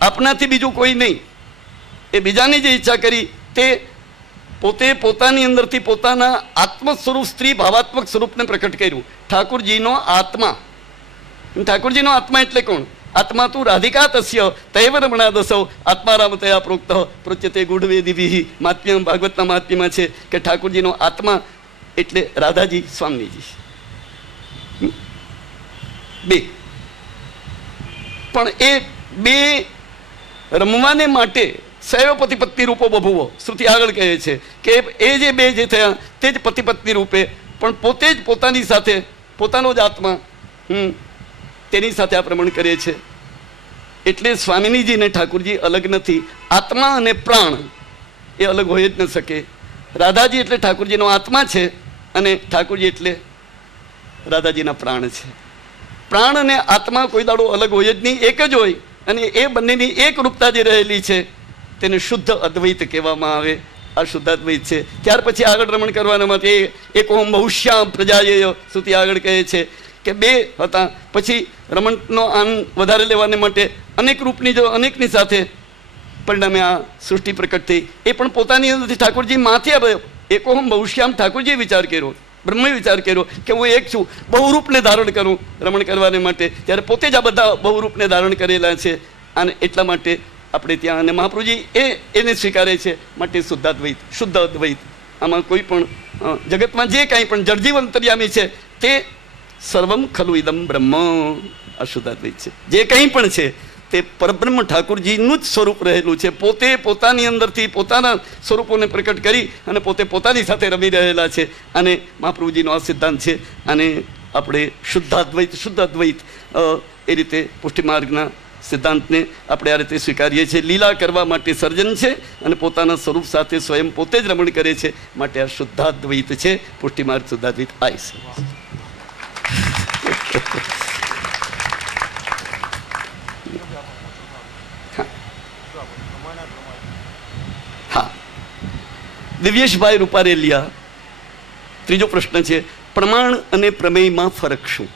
આપનાથી બીજું કોઈ નહીં. એ બીજાની જે ઈચ્છા કરી તે પોતે પોતાની અંદરથી પોતાના આત્મ સ્વરૂપ, સ્ત્રી ભાવાત્મક સ્વરૂપને પ્રકટ કર્યું. ઠાકુરજીનો આત્મા, ઠાકુરજીનો આત્મા એટલે કોણ? આત્મા તું રાધિકા તસ્ય તૈવ રમણા દસૌ આત્મારામ તયા પ્રોક્ત પ્રોચ્યતે ગૂઢવેદિભિ. મહાત્મ્ય, ભાગવતના મહાત્મ્યમાં છે કે ઠાકુરજીનો આત્મા એટલે રાધાજી, સ્વામીજી, બે. પણ એ બે રમવાને માટે સૈવ પતિ પત્ની રૂપો બભુવો. શ્રુતિ આગળ કહે છે કે એ જે બે જે થયા તે જ પતિ પત્ની રૂપે, પણ પોતે જ પોતાની સાથે, પોતાનો જ આત્મા તેની સાથે આ પ્રમાણ કરે છે. એટલે સ્વામિનીજી અને ઠાકુરજી અલગ નથી. આત્મા અને પ્રાણ એ અલગ હોય જ ન શકે. રાધાજી એટલે ઠાકુરજીનો આત્મા છે, અને ઠાકુરજી એટલે રાધાજીના પ્રાણ છે. પ્રાણ અને આત્મા કોઈ દાડો અલગ હોય જ નહીં, એક જ હોય. અને એ બંનેની એક રૂપતા જે રહેલી છે તેને શુદ્ધ અદ્વૈત કહેવામાં આવે. આ શુદ્ધાદ્વૈત છે. ત્યાર પછી આગળ રમણ કરવાના માટે એક ઓમ બહુશ્યામ પ્રજાયેય શ્રુતિ આગળ કહે છે કે બે હતા. પછી રમણનો આનંદ વધારે લેવાને માટે અનેક રૂપની જો અનેકની સાથે પરિણામે આ સૃષ્ટિ પ્રકટ થઈ. એ પણ પોતાની અંદરથી ઠાકોરજી માંથી આવ્યો. એકોહમ બહુશ્યામ ઠાકોરજીએ વિચાર કર્યો, બ્રહ્મે વિચાર કર્યો કે હું એક છું, બહુરૂપને ધારણ કરું રમણ કરવાને માટે. ત્યારે પોતે જ આ બધા બહુરૂપને ધારણ કરેલા છે. અને એટલા માટે આપણે ત્યાં, અને મહાપ્રભુજી એને સ્વીકારે છે. માટે શુદ્ધાદ્વૈત, શુદ્ધ અદ્વૈત. આમાં કોઈ પણ જગતમાં જે કાંઈ પણ જળજીવ અંતર્યામી છે તે સર્વમ ખલુ ઇદમ બ્રહ્મ, આ શુદ્ધાદ્વૈત છે. જે કંઈ પણ છે તે પરબ્રહ્મ ઠાકુરજીનું જ સ્વરૂપ રહેલું છે. પોતે પોતાની અંદરથી પોતાના સ્વરૂપોને પ્રકટ કરી અને પોતે પોતાની સાથે રમી રહેલા છે. અને મહાપ્રભુજીનો આ સિદ્ધાંત છે. અને આપણે શુદ્ધાદ્વૈત, શુદ્ધ અદ્વૈત એ રીતે પુષ્ટિમાર્ગના સિદ્ધાંતને આપણે આ રીતે સ્વીકારીએ છીએ. લીલા કરવા માટે સર્જન છે, અને પોતાના સ્વરૂપ સાથે સ્વયં પોતે જ રમણ કરે છે. માટે આ શુદ્ધાદ્વૈત છે. પુષ્ટિમાર્ગ શુદ્ધાદ્વૈત આ છે. હા, દિવ્યેશભાઈ રૂપારેલિયા, ત્રીજો પ્રશ્ન છે, પ્રમાણ અને પ્રમેયમાં ફરક શું?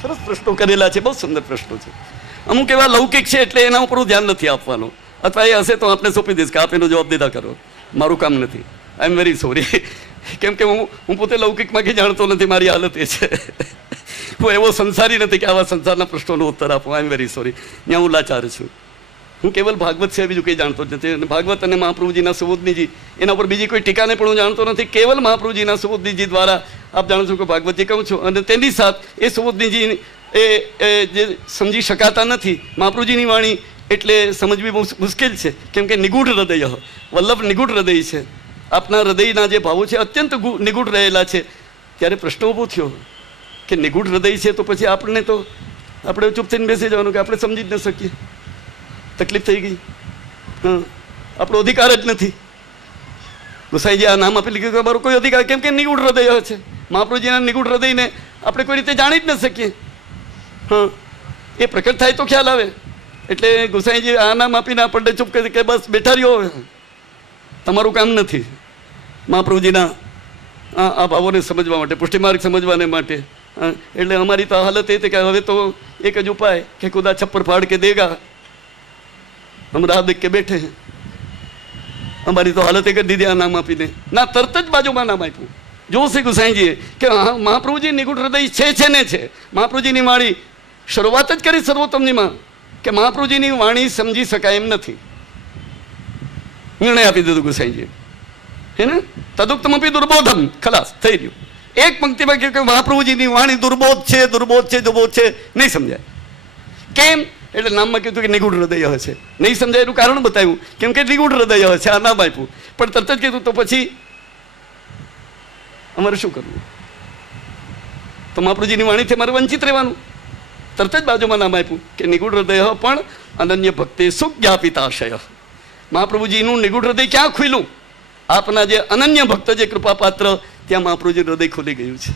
સરસ પ્રશ્નો કરેલા છે, બહુ સુંદર પ્રશ્નો છે. અમુક એવા લૌકિક છે એટલે એના ઉપર ધ્યાન નથી આપવાનું, અથવા એ હશે તો આપણે સોંપી દઈશ કે આપ એનો જવાબ દીધા કરો. મારું કામ નથી. આઈ એમ વેરી સોરી. કેમ કે હું પોતે લૌકિકમાં કંઈ જાણતો નથી. મારી હાલત એ છે. હું એવો સંસારી નથી કે આવા સંસારના પ્રશ્નોનો ઉત્તર આપું. આઈ એમ વેરી સોરી. ત્યાં હું લાચાર છું. હું કેવલ ભાગવત છે, બીજું કંઈ જાણતો જ નથી. અને ભાગવત અને મહાપ્રભુજીના સુબોધનીજી, એના ઉપર બીજી કોઈ ટીકાને પણ હું જાણતો નથી. કેવલ મહાપ્રભુજીના સુબોધનીજી દ્વારા આપ જાણો છો કે ભાગવતજી કહું છું. અને તેની સાથે એ સુબોધનીજી એ જે સમજી શકાતા નથી. મહાપ્રભુજીની વાણી એટલે સમજવી બહુ મુશ્કેલ છે. કેમ કે નિગૂઢ હૃદય, વલ્લભ નિગૂઢ હૃદય છે. આપના હૃદયના જે ભાવો છે અત્યંત નિગૂઢ રહેલા છે. ત્યારે પ્રશ્ન ઊભો થયો કે નિગૂઢ હૃદય છે તો પછી આપણે ચૂપ થઈને બેસી જવાનું કે આપણે સમજી જ ન શકીએ. તકલીફ થઈ ગઈ. આપણો અધિકાર જ નથી. ગુસાઈજી આ નામ આપી લીધું કે અમારો કોઈ અધિકાર, કેમ કે નિગૂઢ હૃદય છે. મહાપ્રભુજીના નિગૂઢ હૃદયને આપણે કોઈ રીતે જાણી જ ન શકીએ. એ પ્રકટ થાય તો ખ્યાલ આવે. એટલે ગુસાઈજી આ નામ આપીને આપણને ચૂપ કરી કે બસ બેઠા રહ્યો, તમારું કામ નથી. મહાપ્રભુજીના આ ભાવોને સમજવા માટે, પુષ્ટિમાર્ગ સમજવાને માટે એટલે અમારી તો હાલત એ હતી કે હવે તો એક જ ઉપાય કે ખુદા છપ્પર ફાડ કે દેગા હમ રાહ દેખ કે બેઠે હૈ. અમારી તો હાલત એ કરી દીધી આ નામ આપીને. ના, તરત જ બાજુમાં નામ આપ્યું. જો શ્રી ગુસાઈજીએ કે હા, મહાપ્રભુજી નિગુઢ હૃદય છે ને છે. મહાપ્રભુજીની વાણી શરૂઆત જ કરી સર્વોત્તમનીમાં કે મહાપ્રભુજીની વાણી સમજી શકાય એમ નથી. નિર્ણય આપી દીધો ગુસાઈજીએ, હે ને? તદુક્તમપી દુર્બોધમ, ખલાસ થઈ રહ્યું. એક પંક્તિમાં કહ્યું કે મહાપ્રભુજીની વાણી દુર્બોધ છે, દુર્બોધ છે, દુર્બોધ છે, નહીં સમજાય. કેમ? એટલે નામમાં કીધું કે નિગુઢ હૃદય હશે. નહીં સમજાય એનું કારણ બતાવ્યું, કેમ કે નિગુઢ હૃદય હશે, આ નામ આપ્યું. પણ તરત જ કીધું તો પછી અમારે શું કરવું? તો મહાપ્રભુજીની વાણીથી અમારે વંચિત રહેવાનું. તરત જ બાજુમાં નામ આપ્યું કે નિગુઢ હૃદય પણ અનન્ય ભક્તિ સુખ જ્ઞાપિતાશય. મહાપ્રભુજીનું નિગુઢ હૃદય ક્યાં ખુલ્યું? આપના જે અનન્ય ભક્ત, જે કૃપાપાત્ર, ત્યાં મહાપ્રભુજીનું હૃદય ખુલી ગયું છે.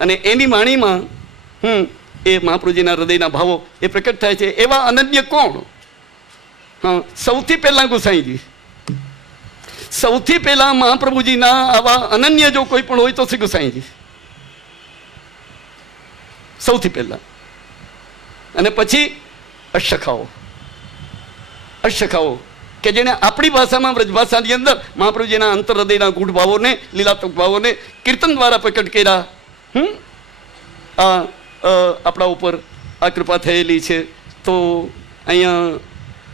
અને એની વાણીમાં એ મહાપ્રભુજીના હૃદયના ભાવો એ પ્રકટ થાય છે. એવા અનન્ય કોણ? હા, સૌથી પહેલા ગુસાઈજી, સૌથી પહેલા મહાપ્રભુજીના આવા અનન્ય જો કોઈ પણ હોય તો શ્રી ગુસાઈજી સૌથી પહેલા. અને પછી અષ્ટખાઓ, અષ્ટખાઓ કે જેને આપણી ભાષામાં વ્રજભાષાની અંદર મહાપ્રભુજીના અંતર હૃદયના ગૂઢ ભાવોને, લીલાત્મક ભાવોને કીર્તન દ્વારા પ્રકટ કર્યા. આપણા ઉપર આ કૃપા થયેલી છે. તો અહીંયા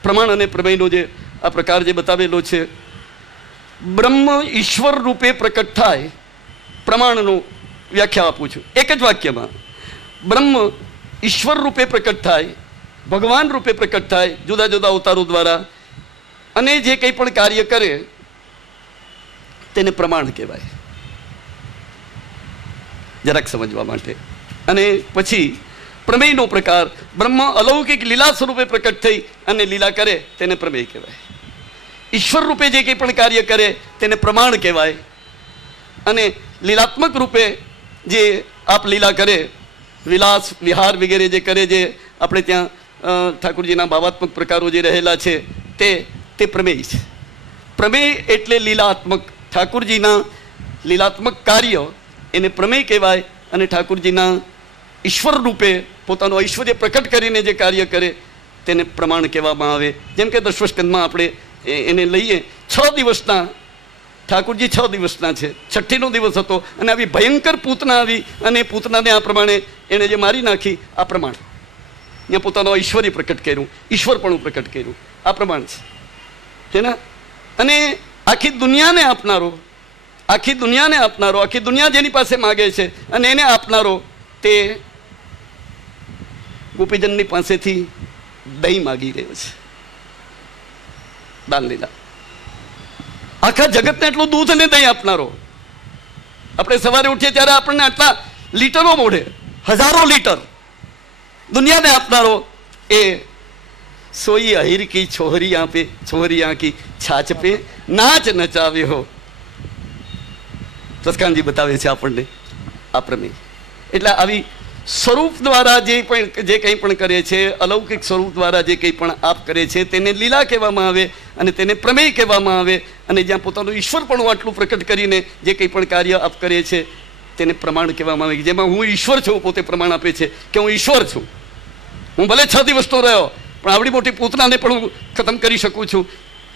પ્રમાણ અને પ્રમેયનો જે આ પ્રકાર જે બતાવેલો છે, બ્રહ્મ ઈશ્વર રૂપે પ્રકટ થાય. પ્રમાણનું વ્યાખ્યા આપું છું એક જ વાક્યમાં. બ્રહ્મ ઈશ્વર રૂપે પ્રકટ થાય, ભગવાન રૂપે પ્રકટ થાય જુદા જુદા અવતારો દ્વારા, અને જે કંઈ પણ કાર્ય કરે તેને પ્રમાણ કહેવાય. જરાક સમજવા માટે. અને પછી પ્રમેયનો પ્રકાર, બ્રહ્મ અલૌકિક લીલા સ્વરૂપે પ્રકટ થઈ અને લીલા કરે તેને પ્રમેય કહેવાય. ઈશ્વર રૂપે જે કંઈ પણ કાર્ય કરે તેને પ્રમાણ કહેવાય. અને લીલાત્મક રૂપે જે આપ લીલા કરે, વિલાસ વિહાર વગેરે જે કરે, જે આપણે ત્યાં ઠાકોરજીના ભાવાત્મક પ્રકારો જે રહેલા છે તે પ્રમેય છે. પ્રમેય એટલે લીલાત્મક, ઠાકોરજીના લીલાત્મક કાર્ય એને પ્રમેય કહેવાય. અને ઠાકોરજીના ઈશ્વર રૂપે પોતાનું ઐશ્વર્ય પ્રકટ કરીને જે કાર્ય કરે તેને પ્રમાણ કહેવામાં આવે. જેમ કે દશમસ્કંદમાં આપણે એને લઈએ, 6 દિવસના ઠાકોરજી 6 દિવસના છે. 6ઠ્ઠીનો દિવસ હતો અને આવી ભયંકર પૂતના આવી અને પૂતનાને આ પ્રમાણે એણે જે મારી નાખી, આ પ્રમાણ ત્યાં પોતાનું ઐશ્વર્ય પ્રકટ કર્યું, ઈશ્વરપણું પ્રકટ કર્યું, આ પ્રમાણ છે ને. અને આખી દુનિયાને આપનારો, આખી દુનિયાને આપનારો, આખી દુનિયા જેની પાસે માગે છે અને એને આપનારો, તે ગોપીજનની પાસેથી દહીં માગી રહ્યો છે. દાનલીલા આખા જગતને એટલું દૂધ અને દહીં આપનારો. આપણે સવારે ઉઠીએ ત્યારે આપણને આટલા લીટરો મોઢે, હજારો લીટર દુનિયાને આપનારો, એ સોઈ અહીર કી છોહરી આપે, છોહરી આંકી છાછ પે નાચ નચાવે હો. સસકાનજી બતાવે છે આપણને આ પ્રમેય. એટલે આવી સ્વરૂપ દ્વારા જે કંઈ પણ કરે છે, અલૌકિક સ્વરૂપ દ્વારા જે કંઈ પણ આપ કરે છે તેને લીલા કહેવામાં આવે અને તેને પ્રમેય કહેવામાં આવે. અને જ્યાં પોતાનું ઈશ્વરપણું આટલું પ્રકટ કરીને જે કંઈ પણ કાર્ય આપ કરે છે તેને પ્રમાણ કહેવામાં આવે. જેમાં હું ઈશ્વર છું, પોતે પ્રમાણ આપે છે કે હું ઈશ્વર છું. હું ભલે 6 દિવસનો રહ્યો પણ આવડી મોટી પૂતનાને પણ હું ખતમ કરી શકું છું,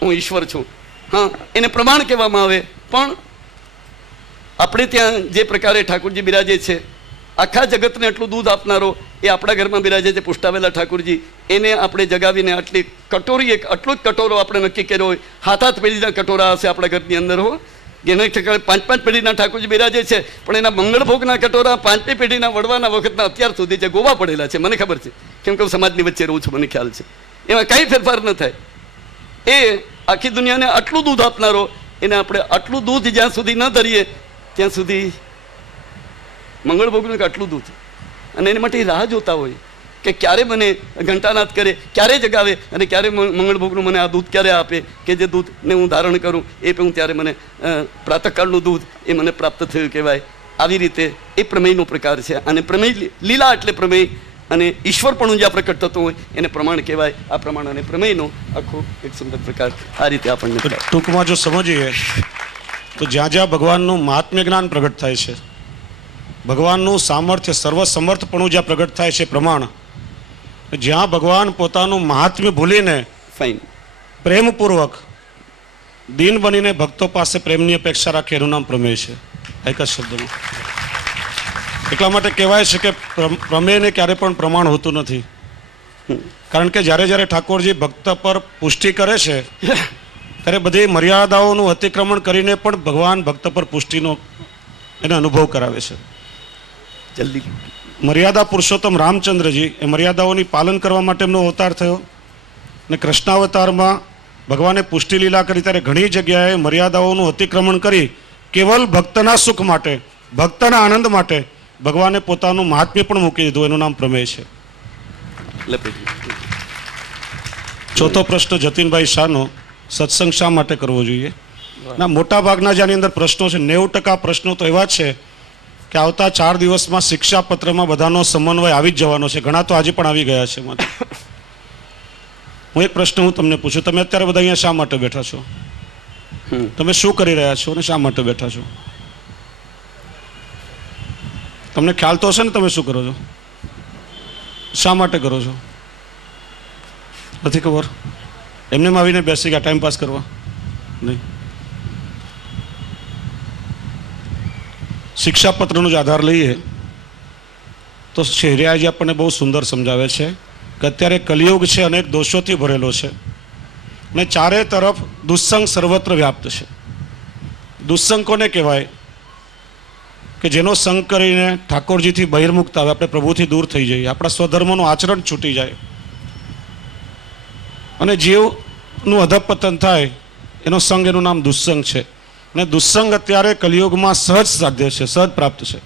હું ઈશ્વર છું. હા, એને પ્રમાણ કહેવામાં આવે. પણ આપણે ત્યાં જે પ્રકારે ઠાકોરજી બિરાજે છે, આખા જગતને એટલું દૂધ આપનારો એ આપણા ઘરમાં બિરાજે છે પુષ્ટાવેલા ઠાકોરજી. એને આપણે જગાવીને આટલી કટોરી, આટલો જ કટોરો આપણે નક્કી કર્યો હોય. હાથ પેઢીના કટોરા હશે આપણા ઘરની અંદર, હો, જેને 5 પેઢીના ઠાકોરજી બિરાજે છે. પણ એના મંગળભોગના કટોરા 5 પેઢીના વડવાના વખતના અત્યાર સુધી જે ગોવા પડેલા છે, મને ખબર છે, કેમ કે હું સમાજની વચ્ચે રહું છું, મને ખ્યાલ છે. એમાં કાંઈ ફેરફાર ન થાય. એ આખી દુનિયાને આટલું દૂધ આપનારો, એને આપણે આટલું દૂધ જ્યાં સુધી ન ધરીએ ત્યાં સુધી મંગળભોગનું આટલું દૂધ, અને એના માટે રાહ જોતા હોય કે ક્યારે મને ઘંટાનાદ કરે, ક્યારે જગાવે અને ક્યારે મંગળભોગનું મને આ દૂધ ક્યારે આપે કે જે દૂધને હું ધારણ કરું એ પણ ત્યારે મને પ્રાતઃકાળનું દૂધ એ મને પ્રાપ્ત થયું કહેવાય. આવી રીતે એ પ્રમેયનો પ્રકાર છે. અને પ્રમેય લીલા એટલે પ્રમેય, અને ઈશ્વરપણું જ્યાં પ્રકટ થતું હોય એને પ્રમાણ કહેવાય. આ પ્રમાણ અને પ્રમેયનો આખો એક સુંદર પ્રકાર આ રીતે આપણને ટૂંકમાં જો સમજીએ તો જ્યાં જ્યાં ભગવાનનું મહાત્મ્ય જ્ઞાન પ્રગટ થાય છે, ભગવાનનું સામર્થ્ય સર્વસમર્થપણું જ્યાં પ્રગટ થાય છે પ્રમાણ, જ્યાં ભગવાન પોતાનું મહાત્મ્ય ભૂલીને ફાઇન. પ્રેમપૂર્વક દીન બનીને ભક્તો પાસે પ્રેમની અપેક્ષા રાખે એનું નામ પ્રમેય છે. એક જ શબ્દમાં. એટલા માટે કહેવાય છે કે પ્રમેયને ક્યારે પણ પ્રમાણ હોતું નથી. કારણ કે જ્યારે જ્યારે ઠાકોરજી ભક્ત પર પુષ્ટિ કરે છે ત્યારે બધી મર્યાદાઓનું અતિક્રમણ કરીને પણ ભગવાન ભક્ત પર પુષ્ટિનો એને અનુભવ કરાવે છે. જલ્દી. મર્યાદા પુરુષોત્તમ રામચંદ્રજી એ મર્યાદાઓની પાલન કરવા માટે એમનો અવતાર થયો, અને કૃષ્ણાવતારમાં ભગવાને પુષ્ટિ લીલા કરી ત્યારે ઘણી જગ્યાએ મર્યાદાઓનું અતિક્રમણ કરી કેવલ ભક્તના સુખ માટે, ભક્તના આનંદ માટે ભગવાને પોતાનું મહાત્મ્ય પણ મૂકી દીધું. એનું નામ પ્રમેય છે. ચોથો પ્રશ્ન જતીનભાઈ શાહનો, સત્સંગ શા માટે કરવો જોઈએ? ના, મોટા ભાગના જેની અંદર પ્રશ્નો છે 90% પ્રશ્નો તો એવા છે કે આવતા 4 દિવસમાં શિક્ષાપત્રમાં બધાનો સમન્વય આવી જ જવાનો છે. ઘણા તો આજે પણ આવી ગયા છે. માટે હું એક પ્રશ્ન તમને પૂછું, તમે અત્યારે બધા અહીંયા શા માટે બેઠા છો? તમે શું કરી રહ્યા છો અને શા માટે બેઠા છો? તમને ખ્યાલ તો હશે ને તમે શું કરો છો? શા માટે કરો છો? નથી ખબર? એમને આવીને બેસી ગયા ટાઈમ પાસ કરવા? નહીં. શિક્ષાપત્રનો જ આધાર લઈએ તો શહેરિયાજી આપણને બહુ સુંદર સમજાવે છે કે અત્યારે કલિયુગ છે, અનેક દોષોથી ભરેલો છે અને ચારે તરફ દુસ્સંગ સર્વત્ર વ્યાપ્ત છે. દુસ્સંગ કોને કહેવાય? કે જેનો સંગ કરીને ઠાકોરજીથી બહિર્મુક્ત આવે, આપણે પ્રભુથી દૂર થઈ જઈએ, આપણા સ્વધર્મનું આચરણ છૂટી જાય અને જીવનું અધપતન થાય, એનો સંગ, એનું નામ દુસ્સંગ છે. અને દુસ્સંગ અત્યારે કલિયુગમાં સહજ સાધ્ય છે, સહજ પ્રાપ્ત છે.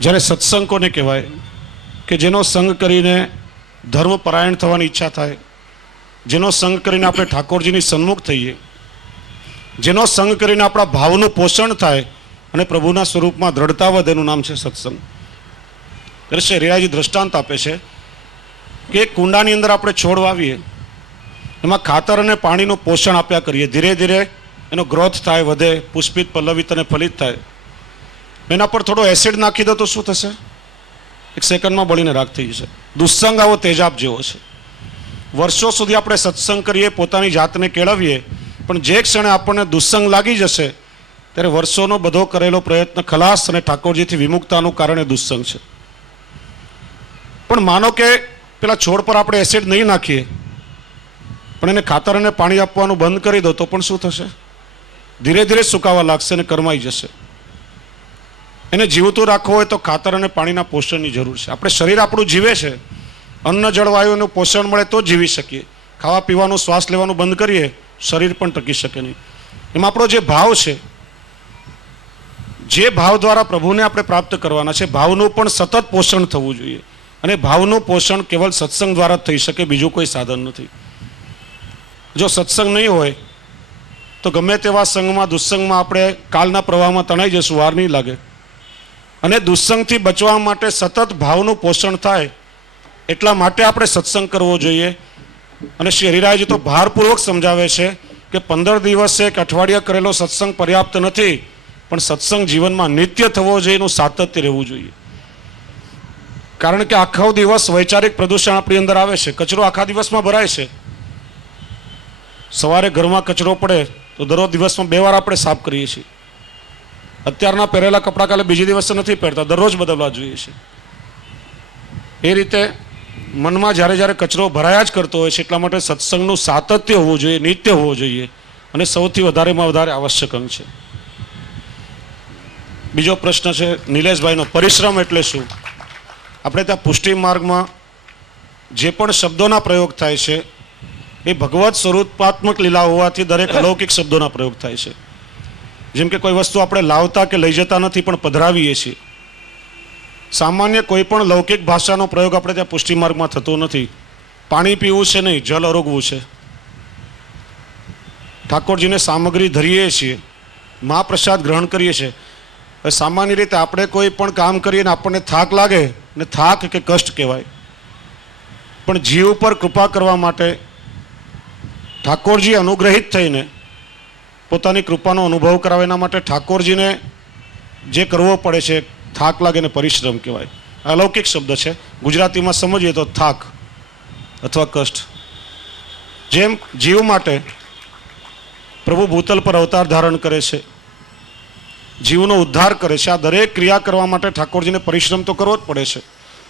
જ્યારે સત્સંગ કોને કહેવાય? કે જેનો સંગ કરીને ધર્મપરાયણ થવાની ઈચ્છા થાય, જેનો સંગ કરીને આપણે ઠાકોરજીની સન્મુખ થઈએ, જેનો સંગ કરીને આપણા ભાવનું પોષણ થાય અને પ્રભુના સ્વરૂપમાં દ્રઢતા વધે, એનું નામ છે સત્સંગ. એટલે રેરાજી દ્રષ્ટાંત આપે છે કે કુંડાની અંદર આપણે છોડ વાવીએ, એમાં ખાતર અને પાણીનું પોષણ આપ્યા કરીએ, ધીરે ધીરે એનો ગ્રોથ થાય, વધે, પુષ્પિત, પલ્લવિત અને ફલિત થાય. એના પર થોડો એસિડ નાખી દો તો શું થશે? 1 સેકન્ડમાં બળીને રાખ થઈ જશે. દુસ્સંગ આવો તેજાબ જેવો છે. વર્ષો સુધી આપણે સત્સંગ કરીએ, પોતાની જાતને કેળવીએ, પણ જે ક્ષણે આપણને દુસ્સંગ લાગી જશે ત્યારે વર્ષોનો બધો કરેલો પ્રયત્ન ખલાસ અને ઠાકોરજીથી વિમુક્તાનું કારણે દુસ્સંગ છે. પણ માનો કે પેલા છોડ પર આપણે એસિડ નહીં નાખીએ પણ એને ખાતર અને પાણી આપવાનું બંધ કરી દો તો પણ શું થશે? ધીરે ધીરે સુકાવા લાગશે અને કરમાઈ જશે. એને જીવતું રાખવું હોય તો ખાતર અને પાણીના પોષણની જરૂર છે. આપણે શરીર આપણું જીવે છે, અન્ન જળવાયુનું પોષણ મળે તો જ જીવી શકીએ. ખાવા પીવાનું, શ્વાસ લેવાનું બંધ કરીએ, શરીર પણ ટકી શકે નહીં. એમાં આપણો જે ભાવ છે, જે ભાવ દ્વારા પ્રભુને આપણે પ્રાપ્ત કરવાના છે, ભાવનું પણ સતત પોષણ થવું જોઈએ. અને ભાવનું પોષણ કેવલ સત્સંગ દ્વારા જ થઈ શકે, બીજું કોઈ સાધન નથી. જો સત્સંગ નહીં હોય તો ગમે તેવા સંઘમાં, દુસ્સંગમાં આપણે કાલના પ્રવાહમાં તણાઈ જશું, વાર નહીં લાગે. અને દુસ્સંગથી બચવા માટે સતત ભાવનું પોષણ થાય એટલા માટે આપણે સત્સંગ કરવો જોઈએ. અને શ્રી હરિરાયજી તો ભારપૂર્વક સમજાવે છે કે 15 દિવસે કે અઠવાડિયા કરેલો સત્સંગ પર્યાપ્ત નથી, પણ સત્સંગ જીવનમાં નિત્ય થવો જોઈએ, એનું સાતત્ય રહેવું જોઈએ. કારણ કે આખો દિવસ વૈચારિક પ્રદૂષણ આપણી અંદર આવે છે, કચરો આખા દિવસમાં ભરાય છે. સવારે ઘરમાં કચરો પડે તો દરરોજ દિવસમાં 2 વાર આપણે સાફ કરીએ છીએ. અત્યારના પહેરેલા કપડાં કાલે બીજી દિવસે નથી પહેરતા, દરરોજ બદલવા જોઈએ છે. એ રીતે મનમાં જ્યારે જ્યારે કચરો ભરાયા જ કરતો હોય છે, એટલા માટે સત્સંગનું સાતત્ય હોવું જોઈએ, નિત્ય હોવું જોઈએ, અને સૌથી વધારેમાં વધારે આવશ્યક અંગ છે. બીજો પ્રશ્ન છે નિલેશભાઈનો, પરિશ્રમ એટલે શું? આપણે ત્યાં પુષ્ટિ માર્ગમાં જે પણ શબ્દોના પ્રયોગ થાય છે એ ભગવત સ્વરૂપાત્મક લીલા હોવાથી દરેક અલૌકિક શબ્દોના પ્રયોગ થાય છે. જેમ કે કોઈ વસ્તુ આપણે લાવતા કે લઈ જતા નથી પણ પધરાવીએ છીએ. સામાન્ય કોઈ પણ લૌકિક ભાષાનો પ્રયોગ આપણે ત્યાં પુષ્ટિ માર્ગમાં થતો નથી. પાણી પીવું છે નહીં, જલ આરોગવું છે. ઠાકોરજીને સામગ્રી ધરીએ છીએ, મહાપ્રસાદ ગ્રહણ કરીએ છીએ. સામાન્ય રીતે આપણે કોઈ પણ કામ કરીએ ને આપણને થાક લાગે, ને થાક કે કષ્ટ કહેવાય, પણ જીવ પર કૃપા કરવા માટે ઠાકોરજી અનુગ્રહિત થઈને પોતાની કૃપાનો અનુભવ કરાવે, એના માટે ઠાકોરજીને જે કરવો પડે છે થાક લાગે ને પરિશ્રમ કહેવાય. અલૌકિક શબ્દ છે, ગુજરાતીમાં સમજીએ તો થાક અથવા કષ્ટ. જેમ જીવ માટે પ્રભુ ભૂતલ પર અવતાર ધારણ કરે છે, જીવનો ઉદ્ધાર કરે છે, આ દરેક ક્રિયા કરવા માટે ઠાકોરજીને પરિશ્રમ તો કરવો જ પડે છે.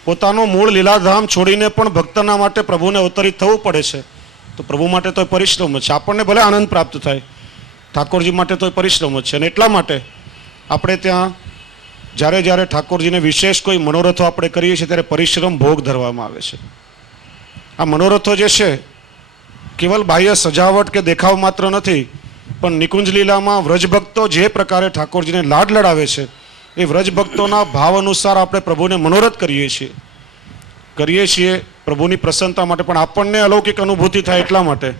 પોતાનું મૂળ લીલાધામ છોડીને પણ ભક્તના માટે પ્રભુને અવતરિત થવું પડે છે. તો પ્રભુ માટે તો પરિશ્રમ જ છે. આપણને ભલે આનંદ પ્રાપ્ત થાય, ઠાકોરજી માટે તો પરિશ્રમ જ છે. અને એટલા માટે આપણે ત્યાં જ્યારે જ્યારે ઠાકોરજીને વિશેષ કોઈ મનોરથો આપણે કરીએ છીએ ત્યારે પરિશ્રમ ભોગ ધરવામાં આવે છે. આ મનોરથો જે છે કેવલ બાહ્ય સજાવટ કે દેખાવ માત્ર નથી, પણ નિકુંજ લીલામાં વ્રજભક્તો જે પ્રકારે ઠાકોરજીને લાડ લડાવે છે એ વ્રજભક્તોના ભાવ અનુસાર આપણે પ્રભુને મનોરથ કરીએ છીએ પ્રભુની પ્રસન્નતા માટે, પણ આપણને અલૌકિક અનુભૂતિ થાય એટલા માટે.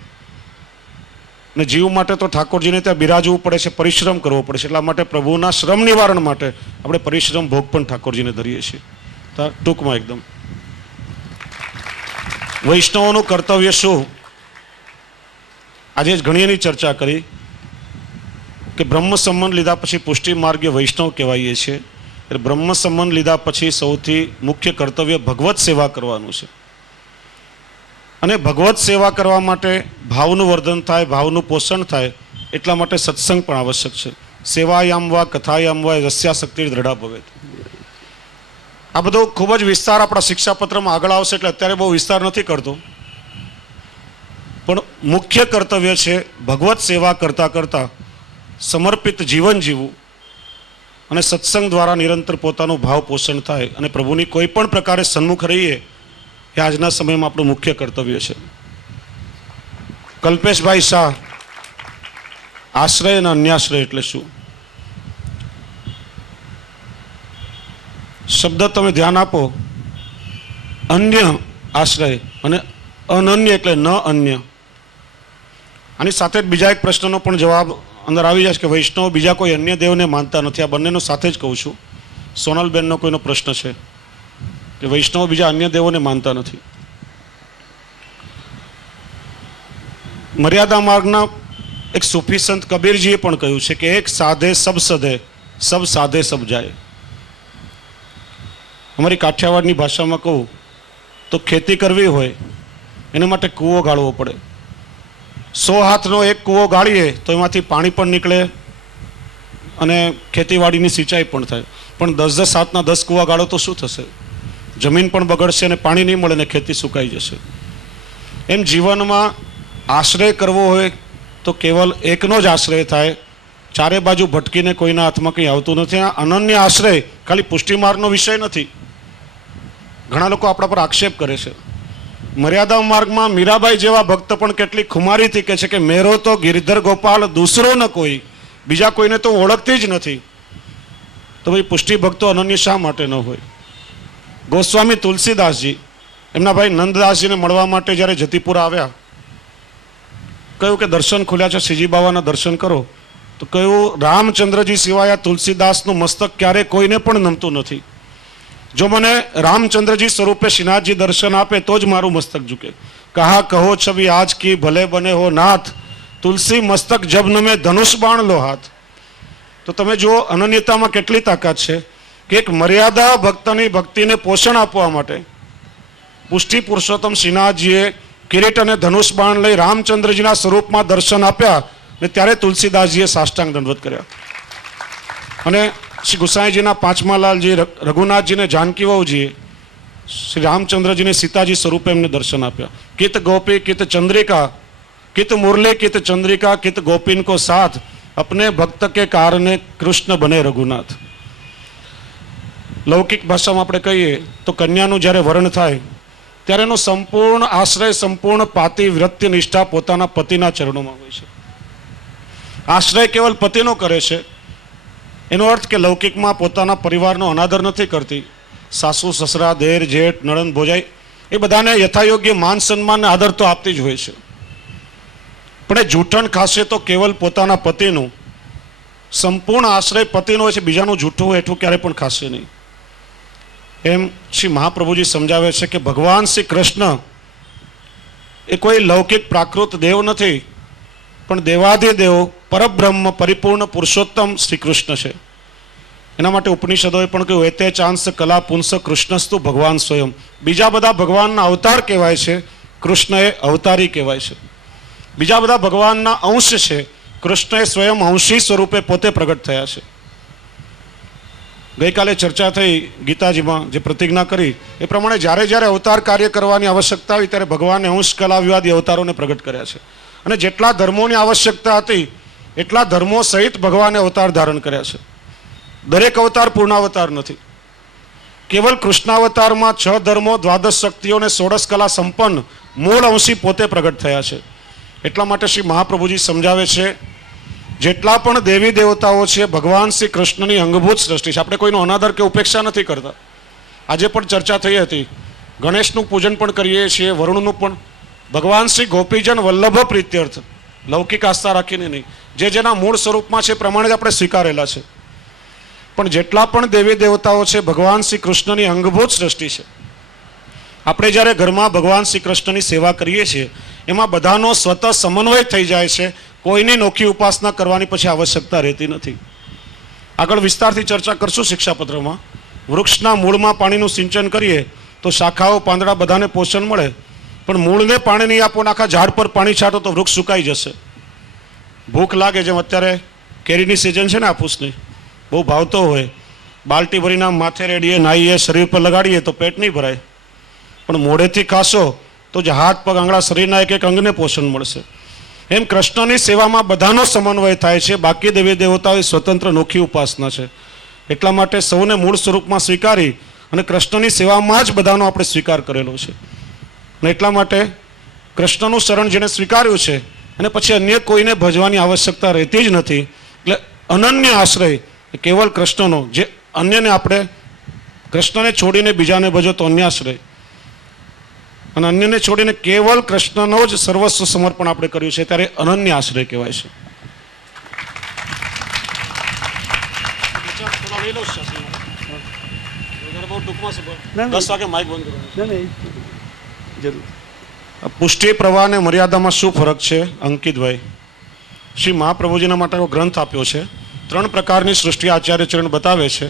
અને જીવ માટે તો ઠાકોરજીને ત્યાં બિરાજવું પડે છે, પરિશ્રમ કરવો પડે છે. એટલા માટે પ્રભુના શ્રમ નિવારણ માટે આપણે પરિશ્રમ ભોગ પણ ઠાકોરજીને ધરીએ છીએ. તો ટૂંકમાં એકદમ વૈષ્ણવોનું કર્તવ્ય શું, આજે જ ઘણી એની ચર્ચા કરી કે બ્રહ્મ સંબંધ લીધા પછી પુષ્ટિ માર્ગે વૈષ્ણવ કહેવાઈએ છીએ. એટલે બ્રહ્મ સંબંધ લીધા પછી સૌથી મુખ્ય કર્તવ્ય ભગવત સેવા કરવાનું છે. અને ભગવત સેવા કરવા માટે ભાવનું વર્ધન થાય, ભાવનું પોષણ થાય, એટલા માટે સત્સંગ પણ આવશ્યક છે. સેવાયામ વા કથાયામ વા રસ્યાશક્તિ દ્રઢા ભવેત. આ બધો ખૂબ જ વિસ્તાર આપણા શિક્ષાપત્રમાં આગળ આવશે, એટલે અત્યારે બહુ વિસ્તાર નથી કરતો. પણ મુખ્ય કર્તવ્ય છે ભગવત સેવા કરતાં કરતાં સમર્પિત જીવન જીવવું અને સત્સંગ દ્વારા નિરંતર પોતાનું ભાવ પોષણ થાય અને પ્રભુની કોઈ પણ પ્રકારે સન્મુખ રહીએ, એ આજના સમયમાં આપણું મુખ્ય કર્તવ્ય છે. કલ્પેશભાઈ શાહ, આશ્રય અને અન્યાશ્રય એટલે શું? શબ્દ તમે ધ્યાન આપો. અન્ય આશ્રય અને અનન્ય એટલે ન અન્ય. આની સાથે જ બીજા એક પ્રશ્નનો પણ જવાબ અંદર આવી જાય છે કે વૈષ્ણવ બીજા કોઈ અન્ય દેવને માનતા નથી. આ બંનેનો સાથે જ કહું છું. સોનલબેનનો કોઈનો પ્રશ્ન છે કે વૈષ્ણવ બીજા અન્ય દેવોને માનતા નથી. મર્યાદા માર્ગના એક સૂફી સંત કબીરજીએ પણ કહ્યું છે કે એક સાધે સબ સધે, સબ સાધે સબ જાય. અમારી કાઠિયાવાડની ભાષામાં કહું તો ખેતી કરવી હોય એના માટે કૂવો ગાળવો પડે. 100 હાથનો એક કૂવો ગાળીએ તો એમાંથી પાણી પણ નીકળે અને ખેતીવાડીની સિંચાઈ પણ થાય. પણ 10-10 હાથના 10 કૂવા ગાળો તો શું થશે? જમીન પણ બગડશે અને પાણી નહીં મળે ને ખેતી સુકાઈ જશે. એમ જીવનમાં આશ્રય કરવો હોય તો કેવલ એકનો જ આશ્રય થાય. ચારે બાજુ ભટકીને કોઈના હાથમાં કંઈ આવતું નથી. આ અનન્ય આશ્રય ખાલી પુષ્ટિમાર્ગનો વિષય નથી. ઘણા લોકો આપણા પર આક્ષેપ કરે છે. મર્યાદા માર્ગમાં મીરાબાઈ જેવા ભક્ત પણ કેટલી ખુમારીથી કહે છે કે મેરો તો ગિરધર ગોપાલ દૂસરો ન કોઈ, બીજા કોઈને તો ઓળખતી જ નથી. તો ભાઈ પુષ્ટિ ભક્તો અનન્ય શા માટે ન હોય? ગોસ્વામી તુલસીદાસજી એમના ભાઈ નંદદાસજીને મળવા માટે જ્યારે જતીપુરા આવ્યા, કહ્યું કે દર્શન ખુલ્યા છે, શ્રીજી બાવાના દર્શન કરો. તો કહ્યું રામચંદ્રજી સિવાય તુલસીદાસનું મસ્તક ક્યારે કોઈને પણ નમતું નથી. જો મને રામચંદ્રજી સ્વરૂપે શ્રીનાથજી દર્શન આપે તો જ મારું મસ્તક ઝુકે. કહા કહો છબી આજ કી ભલે બને હો નાથ, તુલસી મસ્તક જબ નમે ધનુષ બાણ લો હાથ. તો તમે જુઓ અનન્યતામાં કેટલી તાકાત છે કે એક મર્યાદા ભક્તની ભક્તિને પોષણ આપવા માટે પુષ્ટિ પુરુષોત્તમ શ્રીનાથજીએ કિરીટ અને ધનુષ બાણ લઈ રામચંદ્રજીના સ્વરૂપમાં દર્શન આપ્યા ને ત્યારે તુલસીદાસજીએ સાષ્ટાંગ દંડવત કર્યા. અને શ્રી ગુસાઈજીના પાંચમા લાલજી, રઘુનાથજીને જાનકી વહુજીએ શ્રી રામચંદ્રજીને સીતાજી સ્વરૂપે એમને દર્શન આપ્યા. કિત ગોપી કિત ચંદ્રિકા, કિત મુરલી કિત ચંદ્રિકા, કિત ગોપીન કો સાથ, अपने भक्त के कारणने कृष्ण बने रघुनाथ. લૌકિક ભાષામાં આપણે કહીએ તો કન્યાનું જ્યારે વરણ થાય ત્યારે એનો સંપૂર્ણ આશ્રય, સંપૂર્ણ પાતિ વ્રત્ય નિષ્ઠા પોતાના પતિના ચરણોમાં હોય છે. આશ્રય કેવલ પતિનો કરે છે. એનો અર્થ કે લૌકિકમાં પોતાના પરિવારનો અનાદર નથી કરતી. સાસુ સસરા, દેર જેઠ, નણંદ ભોજાઈ એ બધાને યથાયોગ્ય માન સન્માન આદર તો આપતી જ હોય છે. પણ એ જૂઠણ ખાશે તો કેવલ પોતાના પતિનું. સંપૂર્ણ આશ્રય પતિનો હોય છે, બીજાનું જૂઠું હોય એટલું ક્યારે પણ ખાશે નહીં. એમ શ્રી મહાપ્રભુજી સમજાવે છે કે ભગવાન શ્રી કૃષ્ણ એ કોઈ લૌકિક પ્રાકૃત દેવ નથી, પણ દેવાધિદેવ પરબ્રહ્મ પરિપૂર્ણ પુરુષોત્તમ શ્રી કૃષ્ણ છે. એના માટે ઉપનિષદોએ પણ કહ્યું એતે ચાંસ કલા પુંસ કૃષ્ણસ્તુ ભગવાન સ્વયં. બીજા બધા ભગવાનના અવતાર કહેવાય છે, કૃષ્ણ એ અવતારી કહેવાય છે. બીજા બધા ભગવાનના અંશ છે, કૃષ્ણ એ સ્વયં અંશી સ્વરૂપે પોતે પ્રગટ થયા છે. ગઈકાલે ચર્ચા થઈ ગીતાજીમાં જે પ્રતિજ્ઞા કરી એ પ્રમાણે જ્યારે જ્યારે અવતાર કાર્ય કરવાની આવશ્યકતા આવી ત્યારે ભગવાને અંશ કલા વિવાદી અવતારોને પ્રગટ કર્યા છે. અને જેટલા ધર્મોની આવશ્યકતા હતી એટલા ધર્મો સહિત ભગવાને અવતાર ધારણ કર્યા છે. દરેક અવતાર પૂર્ણાવતાર નથી. કેવલ કૃષ્ણાવતારમાં 6 ધર્મો, 12 શક્તિઓ અને 16 કલા સંપન્ન મૂળ અંશી પોતે પ્રગટ થયા છે. એટલા માટે શ્રી મહાપ્રભુજી સમજાવે છે જેટલા પણ દેવી દેવતાઓ છે ભગવાન શ્રી કૃષ્ણની અંગભૂત સૃષ્ટિ છે. આપણે કોઈનો અનાદર કે ઉપેક્ષા નથી કરતા. આજે પણ ચર્ચા થઈ હતી, ગણેશનું પૂજન પણ કરીએ છીએ, વરુણનું પણ. ભગવાન શ્રી ગોપીજન વલ્લભ પ્રીત્યર્થ, લૌકિક આસ્થા રાખીને નહીં, જે જેના મૂળ સ્વરૂપમાં છે પ્રમાણે જ આપણે સ્વીકારેલા છે. પણ જેટલા પણ દેવી દેવતાઓ છે ભગવાન શ્રી કૃષ્ણની અંગભૂત સૃષ્ટિ છે. આપણે જ્યારે ઘરમાં ભગવાન શ્રી કૃષ્ણની સેવા કરીએ છીએ એમાં બધાનો સ્વતઃ સમન્વય થઈ જાય છે. કોઈની નોખી ઉપાસના કરવાની પછી આવશ્યકતા રહેતી નથી. આગળ વિસ્તારથી ચર્ચા કરશું શિક્ષાપત્રમાં. વૃક્ષના મૂળમાં પાણીનું સિંચન કરીએ તો શાખાઓ પાંદડા બધાને પોષણ મળે, પણ મૂળને પાણી નહીં આપો, આખા ઝાડ પર પાણી છાંટો તો વૃક્ષ સુકાઈ જશે. ભૂખ લાગે, જેમ અત્યારે કેરીની સિઝન છે ને હાફૂસની, બહુ ભાવતો હોય, બાલટી ભરીને માથે રેડીએ, નાહીએ, શરીર પર લગાડીએ તો પેટ નહીં ભરાય. પણ મોઢેથી ખાશો તો જે હાથ પગ આંગળા શરીરના એક એક અંગને પોષણ મળશે. એમ કૃષ્ણની સેવામાં બધાનો સમન્વય થાય છે. બાકી દેવી દેવતાઓની સ્વતંત્ર નોખી ઉપાસના છે. એટલા માટે સૌને મૂળ સ્વરૂપમાં સ્વીકારી અને કૃષ્ણની સેવામાં જ બધાનો આપણે સ્વીકાર કરેલો છે. અને એટલા માટે કૃષ્ણનું શરણ જેણે સ્વીકાર્યું છે અને પછી અન્ય કોઈને ભજવાની આવશ્યકતા રહેતી જ નથી. એટલે અનન્ય આશ્રય કેવલ કૃષ્ણનો, જે અન્યને આપણે કૃષ્ણને છોડીને બીજાને ભજો તો અન્ય આશ્રય, અને અન્યને છોડીને કેવલ કૃષ્ણનો જ સર્વસ્વ સમર્પણ આપણે કર્યું છે ત્યારે અનન્ય આશ્રય કહેવાય છે. પુષ્ટિ પ્રવાહ અને મર્યાદામાં શું ફરક છે અંકિતભાઈ? શ્રી મહાપ્રભુજીના માટે ગ્રંથ આપ્યો છે. 3 પ્રકારની સૃષ્ટિ આચાર્ય ચરણ બતાવે છે: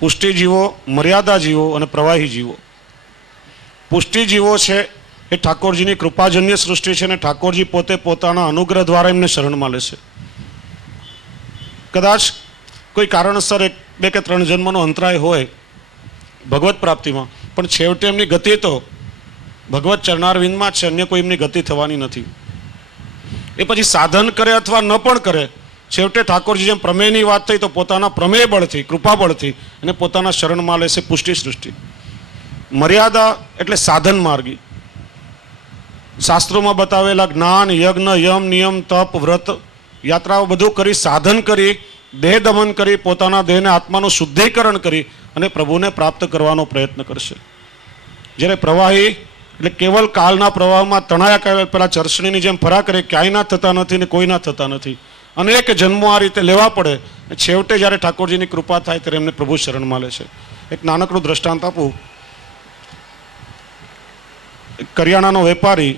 પુષ્ટિ જીવો, મર્યાદા જીવો અને પ્રવાહી જીવો. પુષ્ટિ જીવો છે એ ઠાકોરજીની કૃપાજન્ય સૃષ્ટિ છે અને ઠાકોરજી પોતે પોતાના અનુગ્રહ દ્વારા એમને શરણમાં લે છે. કદાચ કોઈ કારણસર 1 કે 3 જન્મનો અંતરાય હોય ભગવત પ્રાપ્તિમાં, પણ છેવટે એમની ગતિ તો ભગવત ચરણારવિંદમાં જ છે, અન્ય કોઈ એમની ગતિ થવાની નથી. એ પછી સાધન કરે અથવા ન પણ કરે, છેવટે ઠાકોરજી જેમ પ્રમેયની વાત થઈ તો પોતાના પ્રમેય બળથી, કૃપા બળથી એને પોતાના શરણમાં લે છે પુષ્ટિ સૃષ્ટિ. મર્યાદા એટલે સાધન માર્ગી. શાસ્ત્રોમાં બતાવેલા જ્ઞાન, યજ્ઞ, યમ, નિયમ, તપ, વ્રત, યાત્રાઓ બધું કરી, સાધન કરી, દેહ દમન કરી, પોતાના દેહને આત્માનું શુદ્ધિકરણ કરી અને પ્રભુને પ્રાપ્ત કરવાનો પ્રયત્ન કરશે. જ્યારે પ્રવાહી એટલે કેવલ કાળના પ્રવાહમાં તણાયા પેલા ચરસણીની જેમ ફરા કરે, ક્યાંય ના થતા નથી ને કોઈ ના થતા નથી. અનેક જન્મો આ રીતે લેવા પડે, છેવટે જ્યારે ઠાકોરજીની કૃપા થાય ત્યારે એમને પ્રભુ શરણમાં લે છે. એક નાનકડું દ્રષ્ટાંત આપું. કરિયાણાનો વેપારી,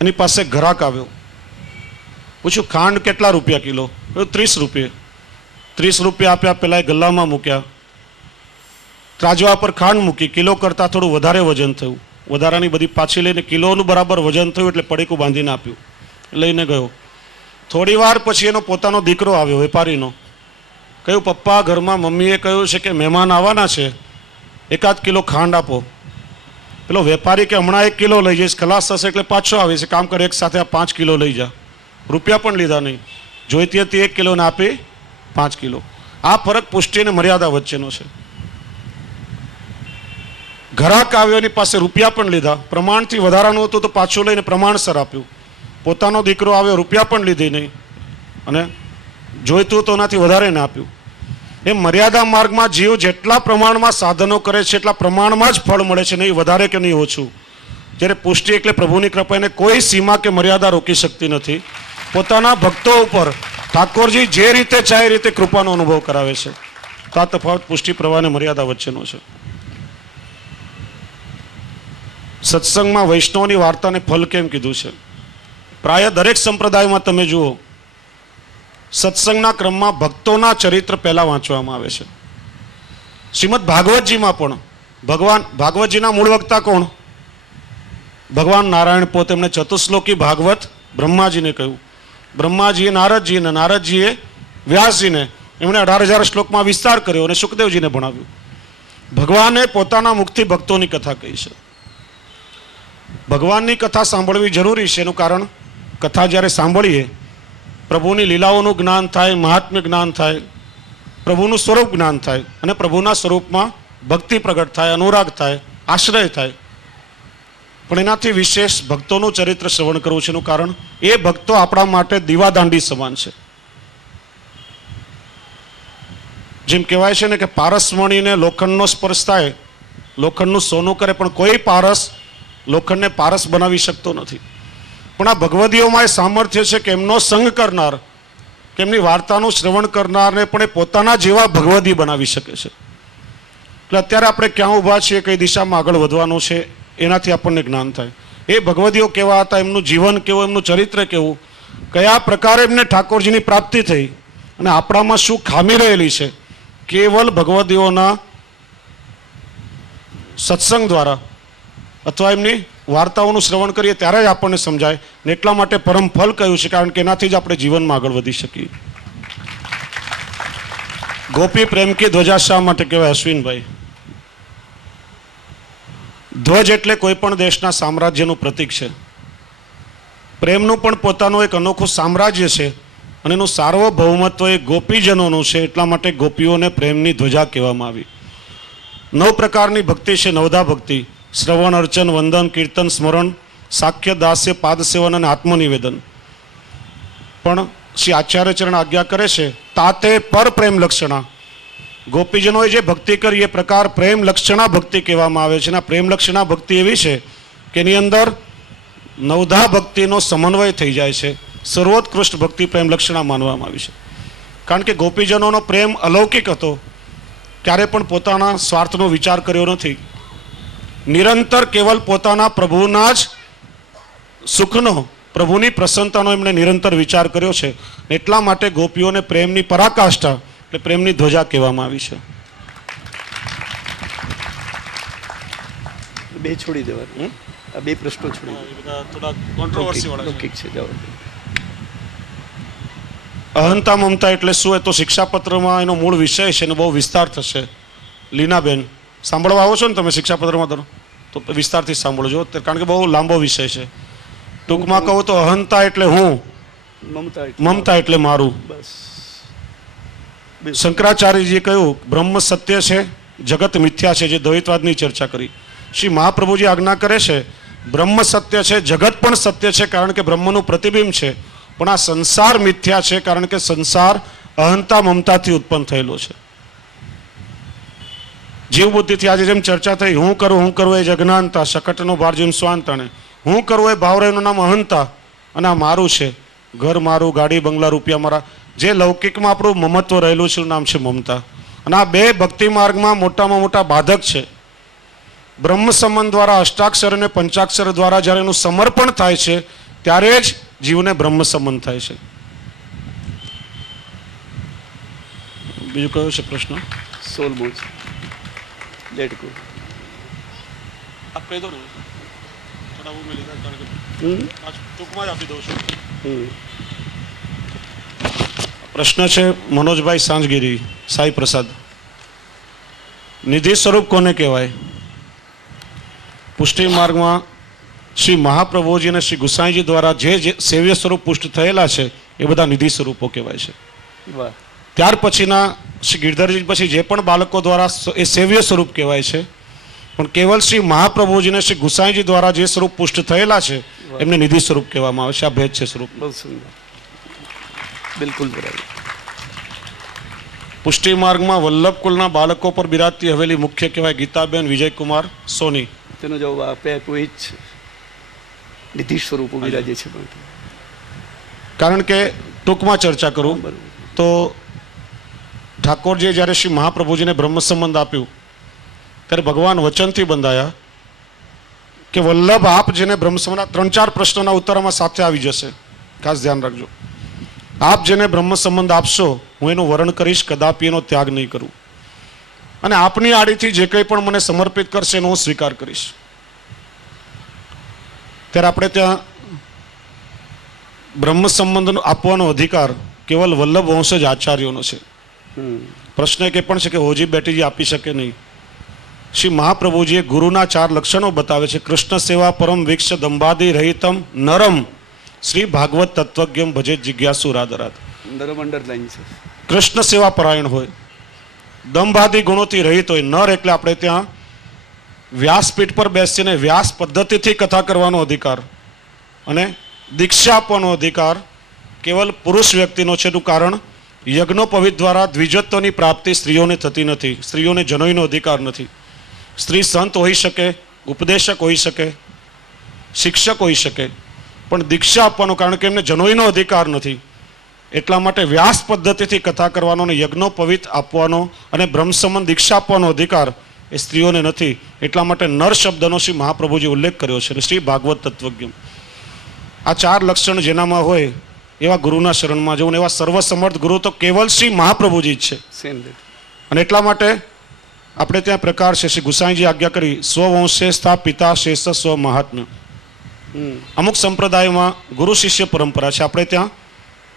એની પાસે ગ્રાહક આવ્યો. પૂછ્યું ખાંડ કેટલા રૂપિયા કિલો? 30 રૂપિયા. 30 રૂપિયા આપ્યા. પેલા એ ગલ્લામાં મૂક્યા, ત્રાજવા પર ખાંડ મૂકી, કિલો કરતાં થોડું વધારે વજન થયું. વધારાની બધી પાછી લઈને કિલોનું બરાબર વજન થયું એટલે પડીકું બાંધીને આપ્યું, લઈને ગયો. થોડી વાર પછી એનો પોતાનો દીકરો આવ્યો, વેપારીનો. કહ્યું પપ્પા, ઘરમાં મમ્મીએ કહ્યું છે કે મહેમાન આવવાના છે, 1 કિલો ખાંડ આપો. પેલો વેપારી કે હમણાં 1 કિલો લઈ જઈશ, ખલાસ થશે એટલે પાછો આવીશ, કામ કરે એક સાથે આ 5 કિલો લઈ જા. રૂપિયા પણ લીધા નહીં, જોઈતી હતી 1 કિલોને આપી 5 કિલો. આ ફરક પુષ્ટિ અને મર્યાદા વચ્ચેનો છે. ગ્રાહક આવ્યો, એની પાસે રૂપિયા પણ લીધા, પ્રમાણથી વધારાનું હતું તો પાછું લઈને પ્રમાણસર આપ્યું. પોતાનો દીકરો આવ્યો, રૂપિયા પણ લીધી નહીં અને જોઈતું તો એનાથી વધારે ને આપ્યું. એમ મર્યાદા માર્ગમાં જીવ જેટલા પ્રમાણમાં સાધનો કરે છે એટલા પ્રમાણમાં જ ફળ મળે છે, નહીં વધારે કે નહીં ઓછું. જ્યારે પુષ્ટિ એટલે પ્રભુની કૃપા, એને કોઈ સીમા કે મર્યાદા રોકી શકતી નથી. પોતાના ભક્તો ઉપર ઠાકોરજી જે રીતે ચાહે રીતે કૃપાનો અનુભવ કરાવે છે. તો આ તફાવત પુષ્ટિ પ્રવાહ અને મર્યાદા વચ્ચેનો છે. સત્સંગમાં વૈષ્ણવની વાર્તાને ફલ કેમ કીધું છે? પ્રાય દરેક સંપ્રદાયમાં તમે જુઓ, સત્સંગના ક્રમમાં ભક્તોના ચરિત્ર પહેલા વાંચવામાં આવે છે. શ્રીમદ ભાગવતજીમાં પણ ભાગવતજીના મૂળ વક્તા કોણ? ભગવાન નારાયણ પોતે. એમણે ચતુશ્લોકી ભાગવત બ્રહ્માજીને કહ્યું. બ્રહ્માજીએ નારદજી અને નારદજીએ વ્યાસજીને, એમણે 18,000 શ્લોકમાં વિસ્તાર કર્યો અને સુખદેવજીને ભણાવ્યું. ભગવાને પોતાના મુખથી ભક્તોની કથા કહી છે. ભગવાનની કથા સાંભળવી જરૂરી છે. એનું કારણ, કથા જ્યારે સાંભળીએ પ્રભુની લીલાઓનું જ્ઞાન થાય, મહાત્મ્ય જ્ઞાન થાય, પ્રભુનું સ્વરૂપ જ્ઞાન થાય અને પ્રભુના સ્વરૂપમાં ભક્તિ પ્રગટ થાય, અનુરાગ થાય, આશ્રય થાય. પણ એનાથી વિશેષ ભક્તોનું ચરિત્ર શ્રવણ કરવું છે. એનું કારણ, એ ભક્તો આપણા માટે દીવાદાંડી સમાન છે. જેમ કહેવાય છે ને કે પારસમણીને લોખંડનો સ્પર્શ થાય, લોખંડનું સોનું કરે, પણ કોઈ પારસ લોખંડને પારસ બનાવી શકતો નથી. પણ આ ભગવદીઓમાં એ સામર્થ્ય છે કે એમનો સંગ કરનાર, કે એમની વાર્તાનું શ્રવણ કરનારને પણ એ પોતાના જેવા ભગવદી બનાવી શકે છે. એટલે અત્યારે આપણે ક્યાં ઊભા છીએ, કઈ દિશામાં આગળ વધવાનું છે, એનાથી આપણને જ્ઞાન થાય. એ ભગવદીઓ કેવા હતા, એમનું જીવન કેવું, એમનું ચરિત્ર કેવું, કયા પ્રકારે એમને ઠાકોરજીની પ્રાપ્તિ થઈ અને આપણામાં શું ખામી રહેલી છે, કેવલ ભગવદીઓના સત્સંગ દ્વારા અથવા એમની વાર્તાઓનું શ્રવણ કરીએ ત્યારે જ આપણને સમજાય. ને એટલા માટે પરમ ફલ કહ્યું છે, કારણ કે એનાથી જ આપણે જીવનમાં આગળ વધી શકીએ. ગોપી પ્રેમ કી ધ્વજા શા માટે કહેવાય અશ્વિનભાઈ? ધ્વજ એટલે કોઈ પણ દેશના સામ્રાજ્યનું પ્રતીક છે. પ્રેમનું પણ પોતાનું એક અનોખું સામ્રાજ્ય છે અને એનું સાર્વભૌમત્વ એ ગોપીજનોનું છે. એટલા માટે ગોપીઓને પ્રેમની ધ્વજા કહેવામાં આવી. 9 પ્રકારની ભક્તિ છે. નવધા ભક્તિ: શ્રવણ, અર્ચન, વંદન, કીર્તન, સ્મરણ, સાખ્ય, દાસ્ય, પાદસેવન અને આત્મનિવેદન. પણ શ્રી આચાર્યચરણ આજ્ઞા કરે છે, તાતે પર પ્રેમ લક્ષણા. ગોપીજનોએ જે ભક્તિ કરી એ પ્રકાર પ્રેમ લક્ષણા ભક્તિ કહેવામાં આવે છે. આ પ્રેમ લક્ષણા ભક્તિ એવી છે કે એની અંદર નવધા ભક્તિનો સમન્વય થઈ જાય છે. સર્વોત્કૃષ્ટ ભક્તિ પ્રેમ લક્ષણા માનવામાં આવી છે. કારણ કે ગોપીજનોનો પ્રેમ અલૌકિક હતો. ક્યારે પણ પોતાના સ્વાર્થનો વિચાર કર્યો નથી. નિરંતર કેવલ પોતાના પ્રભુના જ સુખનો, પ્રભુની પ્રસન્નતાનો એમણે નિરંતર વિચાર કર્યો છે. એટલા માટે ગોપીઓને પ્રેમની પરાકાષ્ઠા એટલે પ્રેમની ધ્વજા કહેવામાં આવી છે. બે છોડી દેવાનું, આ બે પ્રશ્નો છોડી થોડા કોન્ટ્રોવર્સી વાળા લૌકિક છે. જવાબ અહંતા મમતા એટલે શું? એ તો શિક્ષાપત્રમાં એનો મૂળ વિષય છે અને બહુ વિસ્તાર થશે. લીનાબેન, સાંભળવા આવો છો ને તમે શિક્ષાપત્રમાં? તો વિસ્તારથી સાંભળજો, કારણ કે બહુ લાંબો વિષય છે. ટૂંકમાં કહું તો અહંતા એટલે હું, મમતા એટલે મારું. બસ. શંકરાચાર્યજીએ કહ્યું બ્રહ્મ સત્ય છે, જગત મિથ્યા છે, જે દ્વૈતવાદની ચર્ચા કરી. શ્રી મહાપ્રભુજી આજ્ઞા કરે છે બ્રહ્મ સત્ય છે, જગત પણ સત્ય છે, કારણ કે બ્રહ્મનું પ્રતિબિંબ છે. પણ આ સંસાર મિથ્યા છે, કારણ કે સંસાર અહંતા મમતાથી ઉત્પન્ન થયેલો છે. જીવ બુદ્ધિથી આજે જેમ ચર્ચા થઈ, હું કરું એ જજ્ઞાનતા, શકટનો ભાર જેમ સ્વાંતણે. હું કરું એ ભાવ એનું નામ અહંતા, અને આ મારું છે, ઘર મારું, ગાડી બંગલા, રૂપિયા મારા. જે લૌકિકમાં આપણું મમત્વ રહેલું છે એનું નામ છે મમતા. અને આ બે ભક્તિ માર્ગમાં મોટામાં મોટા બાધક છે. બ્રહ્મ સંબંધ દ્વારા, અષ્ટાક્ષર અને પંચાક્ષર દ્વારા જ્યારે એનું સમર્પણ થાય છે ત્યારે જ જીવને બ્રહ્મ સંબંધ થાય છે. બીજું કયો છે પ્રશ્ન? સોલ બોલ લેટ ગો. આપ કહી દો ને, થોડા હું મેં લીધા, કારણ કે ટૂંકમાં જ આપી દઉં છું. પ્રશ્ન છે મનોજભાઈ સાંજગીરી, સાઈ પ્રસાદ. નિધિ સ્વરૂપ કોને કહેવાય? પુષ્ટિ માર્ગમાં શ્રી મહાપ્રભુજી અને શ્રી ગુસાઈજી દ્વારા જે સેવ્ય સ્વરૂપ પુષ્ટ થયેલા છે એ બધા નિધિ સ્વરૂપો કહેવાય છે. વાહ. ત્યાર પછીના શ્રી ગિરધરજી પછી જે પણ બાળકો દ્વારા એ સેવ્ય સ્વરૂપ કહેવાય છે. પણ કેવલ શ્રી મહાપ્રભુજી અને શ્રી ગુસાઈજી દ્વારા જે સ્વરૂપ પુષ્ટ થયેલા છે એમને નિધિ સ્વરૂપ કહેવામાં આવે છે. આ ભેદ છે સ્વરૂપ. બહુ સુંદર, બિલકુલ બરાબર. પુષ્ટિ માર્ગમાં વલ્લભ કુલના બાળકો પર બિરાજતી હવેલી મુખ્ય કહેવાય ગીતાબેન વિજયકુમાર સોની. તેનો જવાબ આપ્યા કોઈ જ નિધિ સ્વરૂપો બિરાજે છે. કારણ કે ટૂંકમાં ચર્ચા કરું તો ઠાકોરજીએ જ્યારે શ્રી મહાપ્રભુજીને બ્રહ્મ સંબંધ આપ્યું ત્યારે ભગવાન વચનથી બંધાયા કે વલ્લભ આપ જેને બ્રહ્મ સંબંધ, 3-4 પ્રશ્નોના ઉત્તરમાં સાથે આવી જશે, ખાસ ધ્યાન રાખજો. આપ જેને બ્રહ્મ સંબંધ આપશો હું એનું વરણ કરીશ, કદાપી એનો ત્યાગ નહીં કરું, અને આપની આડીથી જે કંઈ પણ મને સમર્પિત કરશે એનો હું સ્વીકાર કરીશ. ત્યારે આપણે ત્યાં બ્રહ્મ સંબંધ આપવાનો અધિકાર કેવલ વલ્લભ વંશ જ આચાર્યોનો છે. પ્રશ્ન એક એ પણ છે કે હોજી બેટીજી આપી શકે નહીં. શ્રી મહાપ્રભુજીએ ગુરુના 4 લક્ષણો બતાવે છે. કૃષ્ણ સેવા પરમ વિક્ષ દંભાદિ રહિતમ નરમ શ્રી ભાગવત તત્વજ્ઞમ ભજે જિજ્ઞાસુ રાધરાત. નરમ અંડરલાઈન છે. કૃષ્ણ સેવા પરાયણ હોય, દંભાદિ ગુણોથી રહિત હોય. નર એટલે આપણે ત્યાં વ્યાસપીઠ પર બેસીને વ્યાસ પદ્ધતિથી કથા કરવાનો અધિકાર અને દીક્ષા આપવાનો અધિકાર કેવલ પુરુષ વ્યક્તિનો છે. એનું કારણ યજ્ઞોપવિત દ્વારા દ્વિજત્વની પ્રાપ્તિ સ્ત્રીઓને થતી નથી. સ્ત્રીઓને જનોઈનો અધિકાર નથી. સ્ત્રી સંત હોઈ શકે, ઉપદેશક હોઈ શકે, શિક્ષક હોઈ શકે, પણ દીક્ષા આપવાનું કારણ કે એમને જનોઈનો અધિકાર નથી. એટલા માટે વ્યાસ પદ્ધતિથી કથા કરવાનો અને યજ્ઞોપવિત આપવાનો અને બ્રહ્મસંબંધ દીક્ષા આપવાનો અધિકાર એ સ્ત્રીઓને નથી. એટલા માટે નર શબ્દનો શ્રી મહાપ્રભુજી ઉલ્લેખ કર્યો છે. શ્રી ભાગવત તત્વજ્ઞ આ 4 લક્ષણ જેનામાં હોય એવા ગુરુના શરણમાં જવું. એવા સર્વસમર્થ ગુરુ તો કેવલ શ્રી મહાપ્રભુજી જ છે. અને એટલા માટે આપણે ત્યાં પ્રકાર છે. શ્રી ગુસાઈજી આજ્ઞા કરી સ્વવંશે સ્થા પિતા શેષ સ્વ મહાત્મ્ય. અમુક સંપ્રદાયમાં ગુરુ શિષ્ય પરંપરા છે. આપણે ત્યાં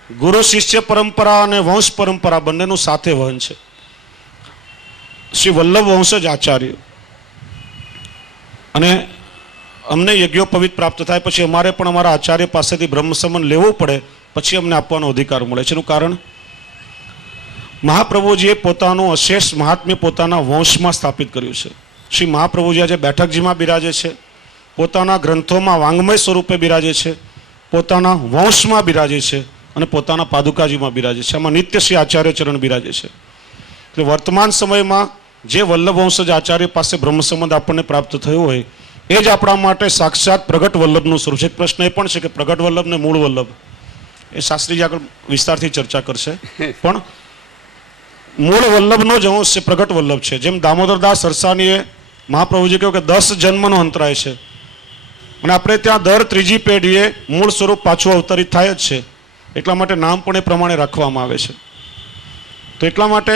ગુરુ શિષ્ય પરંપરા અને વંશ પરંપરા બંનેનું સાથે વહન છે. શ્રી વલ્લભ વંશ જ આચાર્ય, અને અમને યજ્ઞોપવિત પ્રાપ્ત થાય પછી અમારે પણ અમારા આચાર્ય પાસેથી બ્રહ્મ સંબંધ લેવું પડે, પછી અમને આપવાનો અધિકાર મળે છે. એનું કારણ મહાપ્રભુજીએ પોતાનું અશેષ મહાત્મ્ય પોતાના વંશમાં સ્થાપિત કર્યું છે. શ્રી મહાપ્રભુજી આજે બેઠકજીમાં બિરાજે છે, પોતાના ગ્રંથોમાં વાંગ્મય સ્વરૂપે બિરાજે છે, પોતાના વંશમાં બિરાજે છે અને પોતાના પાદુકાજીમાં બિરાજે છે. આમાં નિત્ય શ્રી આચાર્ય ચરણ બિરાજે છે. એટલે વર્તમાન સમયમાં જે વલ્લભ વંશજ આચાર્ય પાસે બ્રહ્મ સંબંધ આપણને પ્રાપ્ત થયો હોય એ જ આપણા માટે સાક્ષાત પ્રગટ વલ્લભનું સ્વરૂપ છે. પ્રશ્ન એ પણ છે કે પ્રગટ વલ્લભ ને મૂળ વલ્લભ એ શાસ્ત્રીજી આગળ વિસ્તારથી ચર્ચા કરશે, પણ મૂળ વલ્લભનો જ અંશ છે, પ્રગટ વલ્લભ છે. જેમ દામોદરદાસ સરસાનીએ મહાપ્રભુજી કહ્યું કે 10 જન્મનો અંતરાય છે, અને આપણે ત્યાં દર 3જી પેઢીએ મૂળ સ્વરૂપ પાછું અવતરિત થાય જ છે. એટલા માટે નામ પણ એ પ્રમાણે રાખવામાં આવે છે. તો એટલા માટે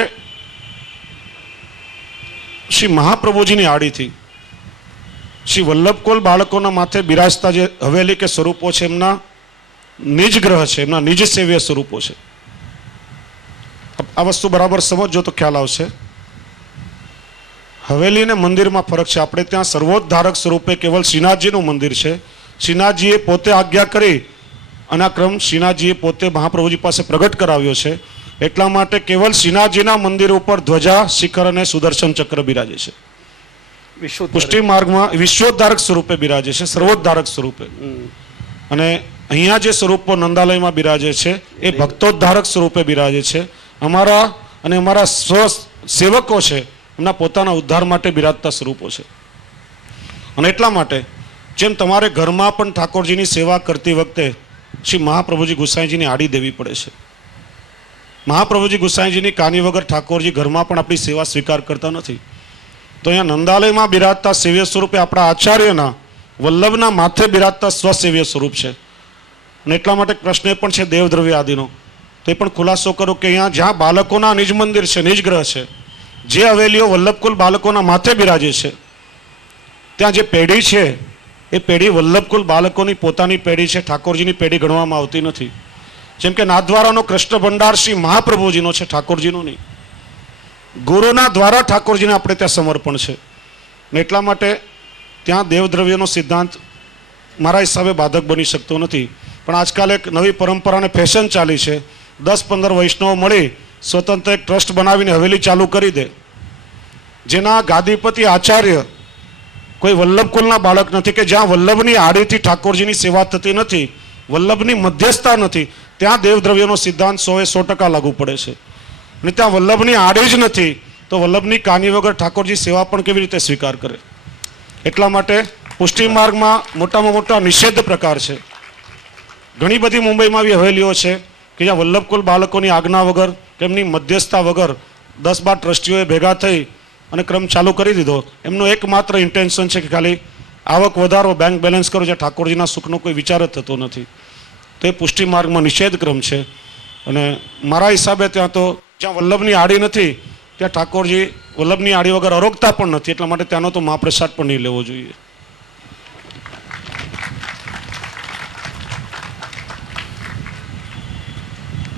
શ્રી મહાપ્રભુજીની આડીથી શ્રી વલ્લભકોલ બાળકોના માથે બિરાજતા જે હવેલી કે સ્વરૂપો છે એમના નિજ ગ્રહ છે, એમના નિજ સેવ્ય સ્વરૂપો છે. આ વસ્તુ બરાબર સમજજો તો ખ્યાલ આવશે. હવેલી ને મંદિરમાં ફરક છે. આપણે ત્યાં સર્વોદ્ધારક સ્વરૂપે કેવલ શ્રીનાથજીનું મંદિર છે. શ્રીનાથજીએ પોતે આજ્ઞા કરી અને આ ક્રમ શ્રીનાથજીએ પોતે મહાપ્રભુજી પાસે પ્રગટ કરાવ્યો છે. એટલા માટે કેવલ શ્રીનાથજીના મંદિર ઉપર ધ્વજા, શિખર અને સુદર્શન ચક્ર બિરાજે છે. પુષ્ટિ માર્ગમાં વિશ્વોદ્ધારક સ્વરૂપે બિરાજે છે, સર્વોદ્ધારક સ્વરૂપે. અને અહીંયા જે સ્વરૂપો નંદાલયમાં બિરાજે છે એ ભક્તોદ્ધારક સ્વરૂપે બિરાજે છે. અમારા અને અમારા સ્વ સેવકો છે એમના પોતાના ઉદ્ધાર માટે બિરાજતા સ્વરૂપો છે. અને એટલા માટે જેમ તમારે ઘરમાં પણ ઠાકોરજીની સેવા કરતી વખતે શ્રી મહાપ્રભુજી ગુસાઈજીની આડી દેવી પડે છે. મહાપ્રભુજી ગુસાઈજીની કાની વગર ઠાકોરજી ઘરમાં પણ આપણી સેવા સ્વીકાર કરતા નથી. તો અહીંયા નંદાલયમાં બિરાજતા સેવ્ય સ્વરૂપે આપણા આચાર્યના વલ્લભના માથે બિરાજતા સ્વસેવ્ય સ્વરૂપ છે. અને એટલા માટે પ્રશ્ન એ પણ છે દેવદ્રવ્ય આદિનો, તો એ પણ ખુલાસો કરો કે અહીંયા જ્યાં બાળકોના નિજ મંદિર છે, નિજ ગ્રહ છે, જે હવેલીઓ વલ્લભકુલ બાળકોના માથે બિરાજે છે, ત્યાં જે પેઢી છે એ પેઢી વલ્લભકુલ બાળકોની પોતાની પેઢી છે, ઠાકોરજીની પેઢી ગણવામાં આવતી નથી. જેમ કે નાથદ્વારાનો કૃષ્ણ ભંડાર શ્રી મહાપ્રભુજીનો છે, ઠાકોરજીનો નહીં. ગુરુના દ્વારા ઠાકોરજીને આપણે ત્યાં સમર્પણ છે. ને એટલા માટે ત્યાં દેવદ્રવ્યનો સિદ્ધાંત મારા હિસાબે બાધક બની શકતો નથી. પણ આજકાલ એક નવી પરંપરાને ફેશન ચાલી છે. 10-15 વૈષ્ણવો મળી સ્વતંત્ર એક ટ્રસ્ટ બનાવીને હવેલી ચાલુ કરી દે, જેના ગાદીપતિ આચાર્ય કોઈ વલ્લભકુલના બાળક નથી, કે જ્યાં વલ્લભની આડીથી ઠાકોરજીની સેવા થતી નથી, વલ્લભની મધ્યસ્થતા નથી, ત્યાં દેવદ્રવ્યનો સિદ્ધાંત 100% લાગુ પડે છે. અને ત્યાં વલ્લભની આડી જ નથી તો વલ્લભની કાની વગર ઠાકોરજી સેવા પણ કેવી રીતે સ્વીકાર કરે? એટલા માટે પુષ્ટિ માર્ગમાં મોટામાં મોટા નિષેધ પ્રકાર છે. ઘણી બધી મુંબઈમાં આવી હવેલીઓ છે કે જ્યાં વલ્લભકુલ બાળકોની આજ્ઞા વગર, તેમની મધ્યસ્થતા વગર 10-12 ટ્રસ્ટીઓએ ભેગા થઈ અને ક્રમ ચાલુ કરી દીધો. એમનો એકમાત્ર ઇન્ટેન્શન છે કે ખાલી આવક વધારો, બેંક બેલેન્સ કરો, જ્યાં ઠાકોરજીના સુખનો કોઈ વિચાર જ થતો નથી. તો એ પુષ્ટિ માર્ગમાં નિષેધ ક્રમ છે. અને મારા હિસાબે ત્યાં તો જ્યાં વલ્લભની આડી નથી ત્યાં ઠાકોરજી વલ્લભની આડી વગર અરોગતા પણ નથી, એટલા માટે ત્યાંનો તો મહાપ્રસાદ પણ નહીં લેવો જોઈએ.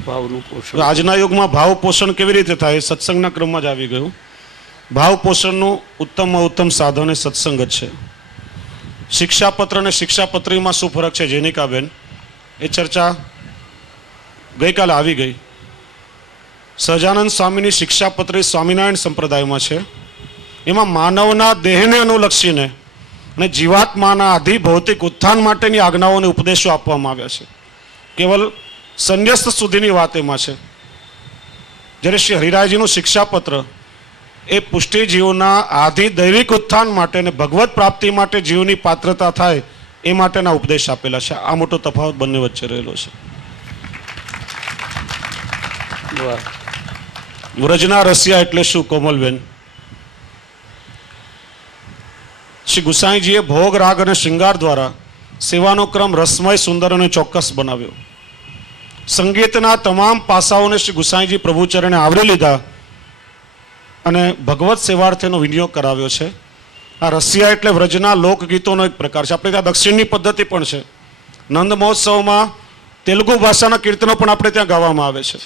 ભાવનું પોષણ. આજના યુગમાં ભાવ પોષણ કેવી રીતે થાય? સત્સંગના ક્રમમાં જ આવી ગયું. ભાવ પોષણનું ઉત્તમમાં ઉત્તમ સાધન એ સત્સંગ જ છે. શિક્ષાપત્ર અને શિક્ષાપત્રીમાં શું ફરક છે જેનિકાબેન, એ ચર્ચા ગઈકાલે આવી ગઈ. સહજાનંદ સ્વામીની શિક્ષાપત્રી સ્વામિનારાયણ સંપ્રદાયમાં છે. એમાં માનવના દેહને અનુલક્ષીને અને જીવાત્માના આધિ ભૌતિક ઉત્થાન માટેની આજ્ઞાઓને ઉપદેશો આપવામાં આવ્યા છે. કેવલ સંન્યસ્ત સુધીની વાત એમાં છે. જ્યારે શ્રી હરિરાયજીનું શિક્ષાપત્ર એ પુષ્ટિજીવના આધિ દૈવિક ઉત્થાન માટે અને ભગવત પ્રાપ્તિ માટે જીવની પાત્રતા થાય એ માટેના ઉપદેશ આપેલા છે. આ મોટો તફાવત બંને વચ્ચે રહેલો છે. વાહ. વ્રજના રસિયા એટલે શું કોમલબેન? શ્રી ગુસાઈજીએ ભોગ રાગ અને શૃંગાર દ્વારા સેવાનો ક્રમ રસમય, સુંદર અને ચોક્કસ બનાવ્યો. સંગીતના તમામ પાસાઓને શ્રી ગુસાઈજી પ્રભુચરણે આવરી લીધા અને ભગવત સેવાર્થેનો વિનિયોગ કરાવ્યો છે. આ રસિયા એટલે વ્રજના લોકગીતોનો એક પ્રકાર છે. આપણે ત્યાં દક્ષિણની પદ્ધતિ પણ છે. નંદ મહોત્સવમાં તેલુગુ ભાષાના કીર્તનો પણ આપણે ત્યાં ગાવામાં આવે છે.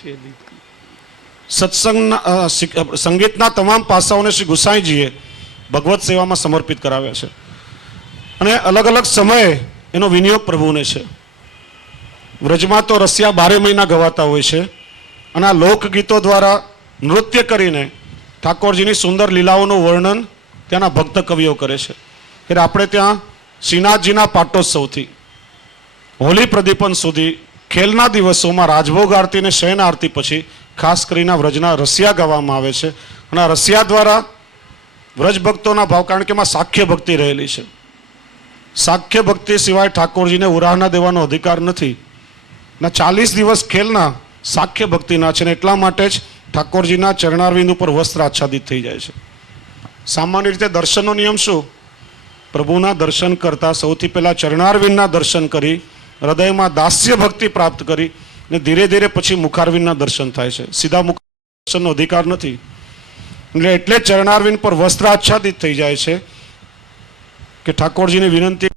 સત્સંગના સંગીતના તમામ પાસાઓને શ્રી ગુસાઈજીએ ભગવત સેવામાં સમર્પિત કરાવ્યા છે અને અલગ અલગ સમયે એનો વિનિયોગ પ્રભુને છે. વ્રજમાં તો રસિયા 12 મહિના ગવાતા હોય છે અને આ લોકગીતો દ્વારા નૃત્ય કરીને ઠાકોરજીની સુંદર લીલાઓનું વર્ણન ત્યાંના ભક્ત કવિઓ કરે છે. એટલે આપણે ત્યાં શ્રીનાથજીના પાટોત્સવથી હોળી પ્રદીપન સુધી ખેલના દિવસોમાં રાજભોગ આરતી અને શયન આરતી પછી ખાસ કરીને વ્રજના રસિયા ગાવામાં આવે છે અને આ રસિયા દ્વારા વ્રજ ભક્તોના ભાવ, કારણ કે એમાં સાખ્ય ભક્તિ રહેલી છે. સાખ્ય ભક્તિ સિવાય ઠાકોરજીને ઉરાહના દેવાનો અધિકાર નથી. ના 40 દિવસ ખેલના સાખ્ય ભક્તિના છે ને એટલા માટે જ ઠાકોરજીના ચરણારવિંદ ઉપર વસ્ત્ર આચ્છાદિત થઈ જાય છે. સામાન્ય રીતે દર્શનનો નિયમ શું? પ્રભુના દર્શન કરતા સૌથી પહેલા ચરણારવિંદના દર્શન કરી હૃદયમાં દાસ્ય ભક્તિ પ્રાપ્ત કરી ને ધીરે ધીરે પછી મુખારવિંદના દર્શન થાય છે. સીધા મુખ દર્શનનો અધિકાર નથી. એટલે ચરણારવિંદ પર વસ્ત્ર આચ્છાદિત થઈ જાય છે કે ઠાકોરજીની વિનંતી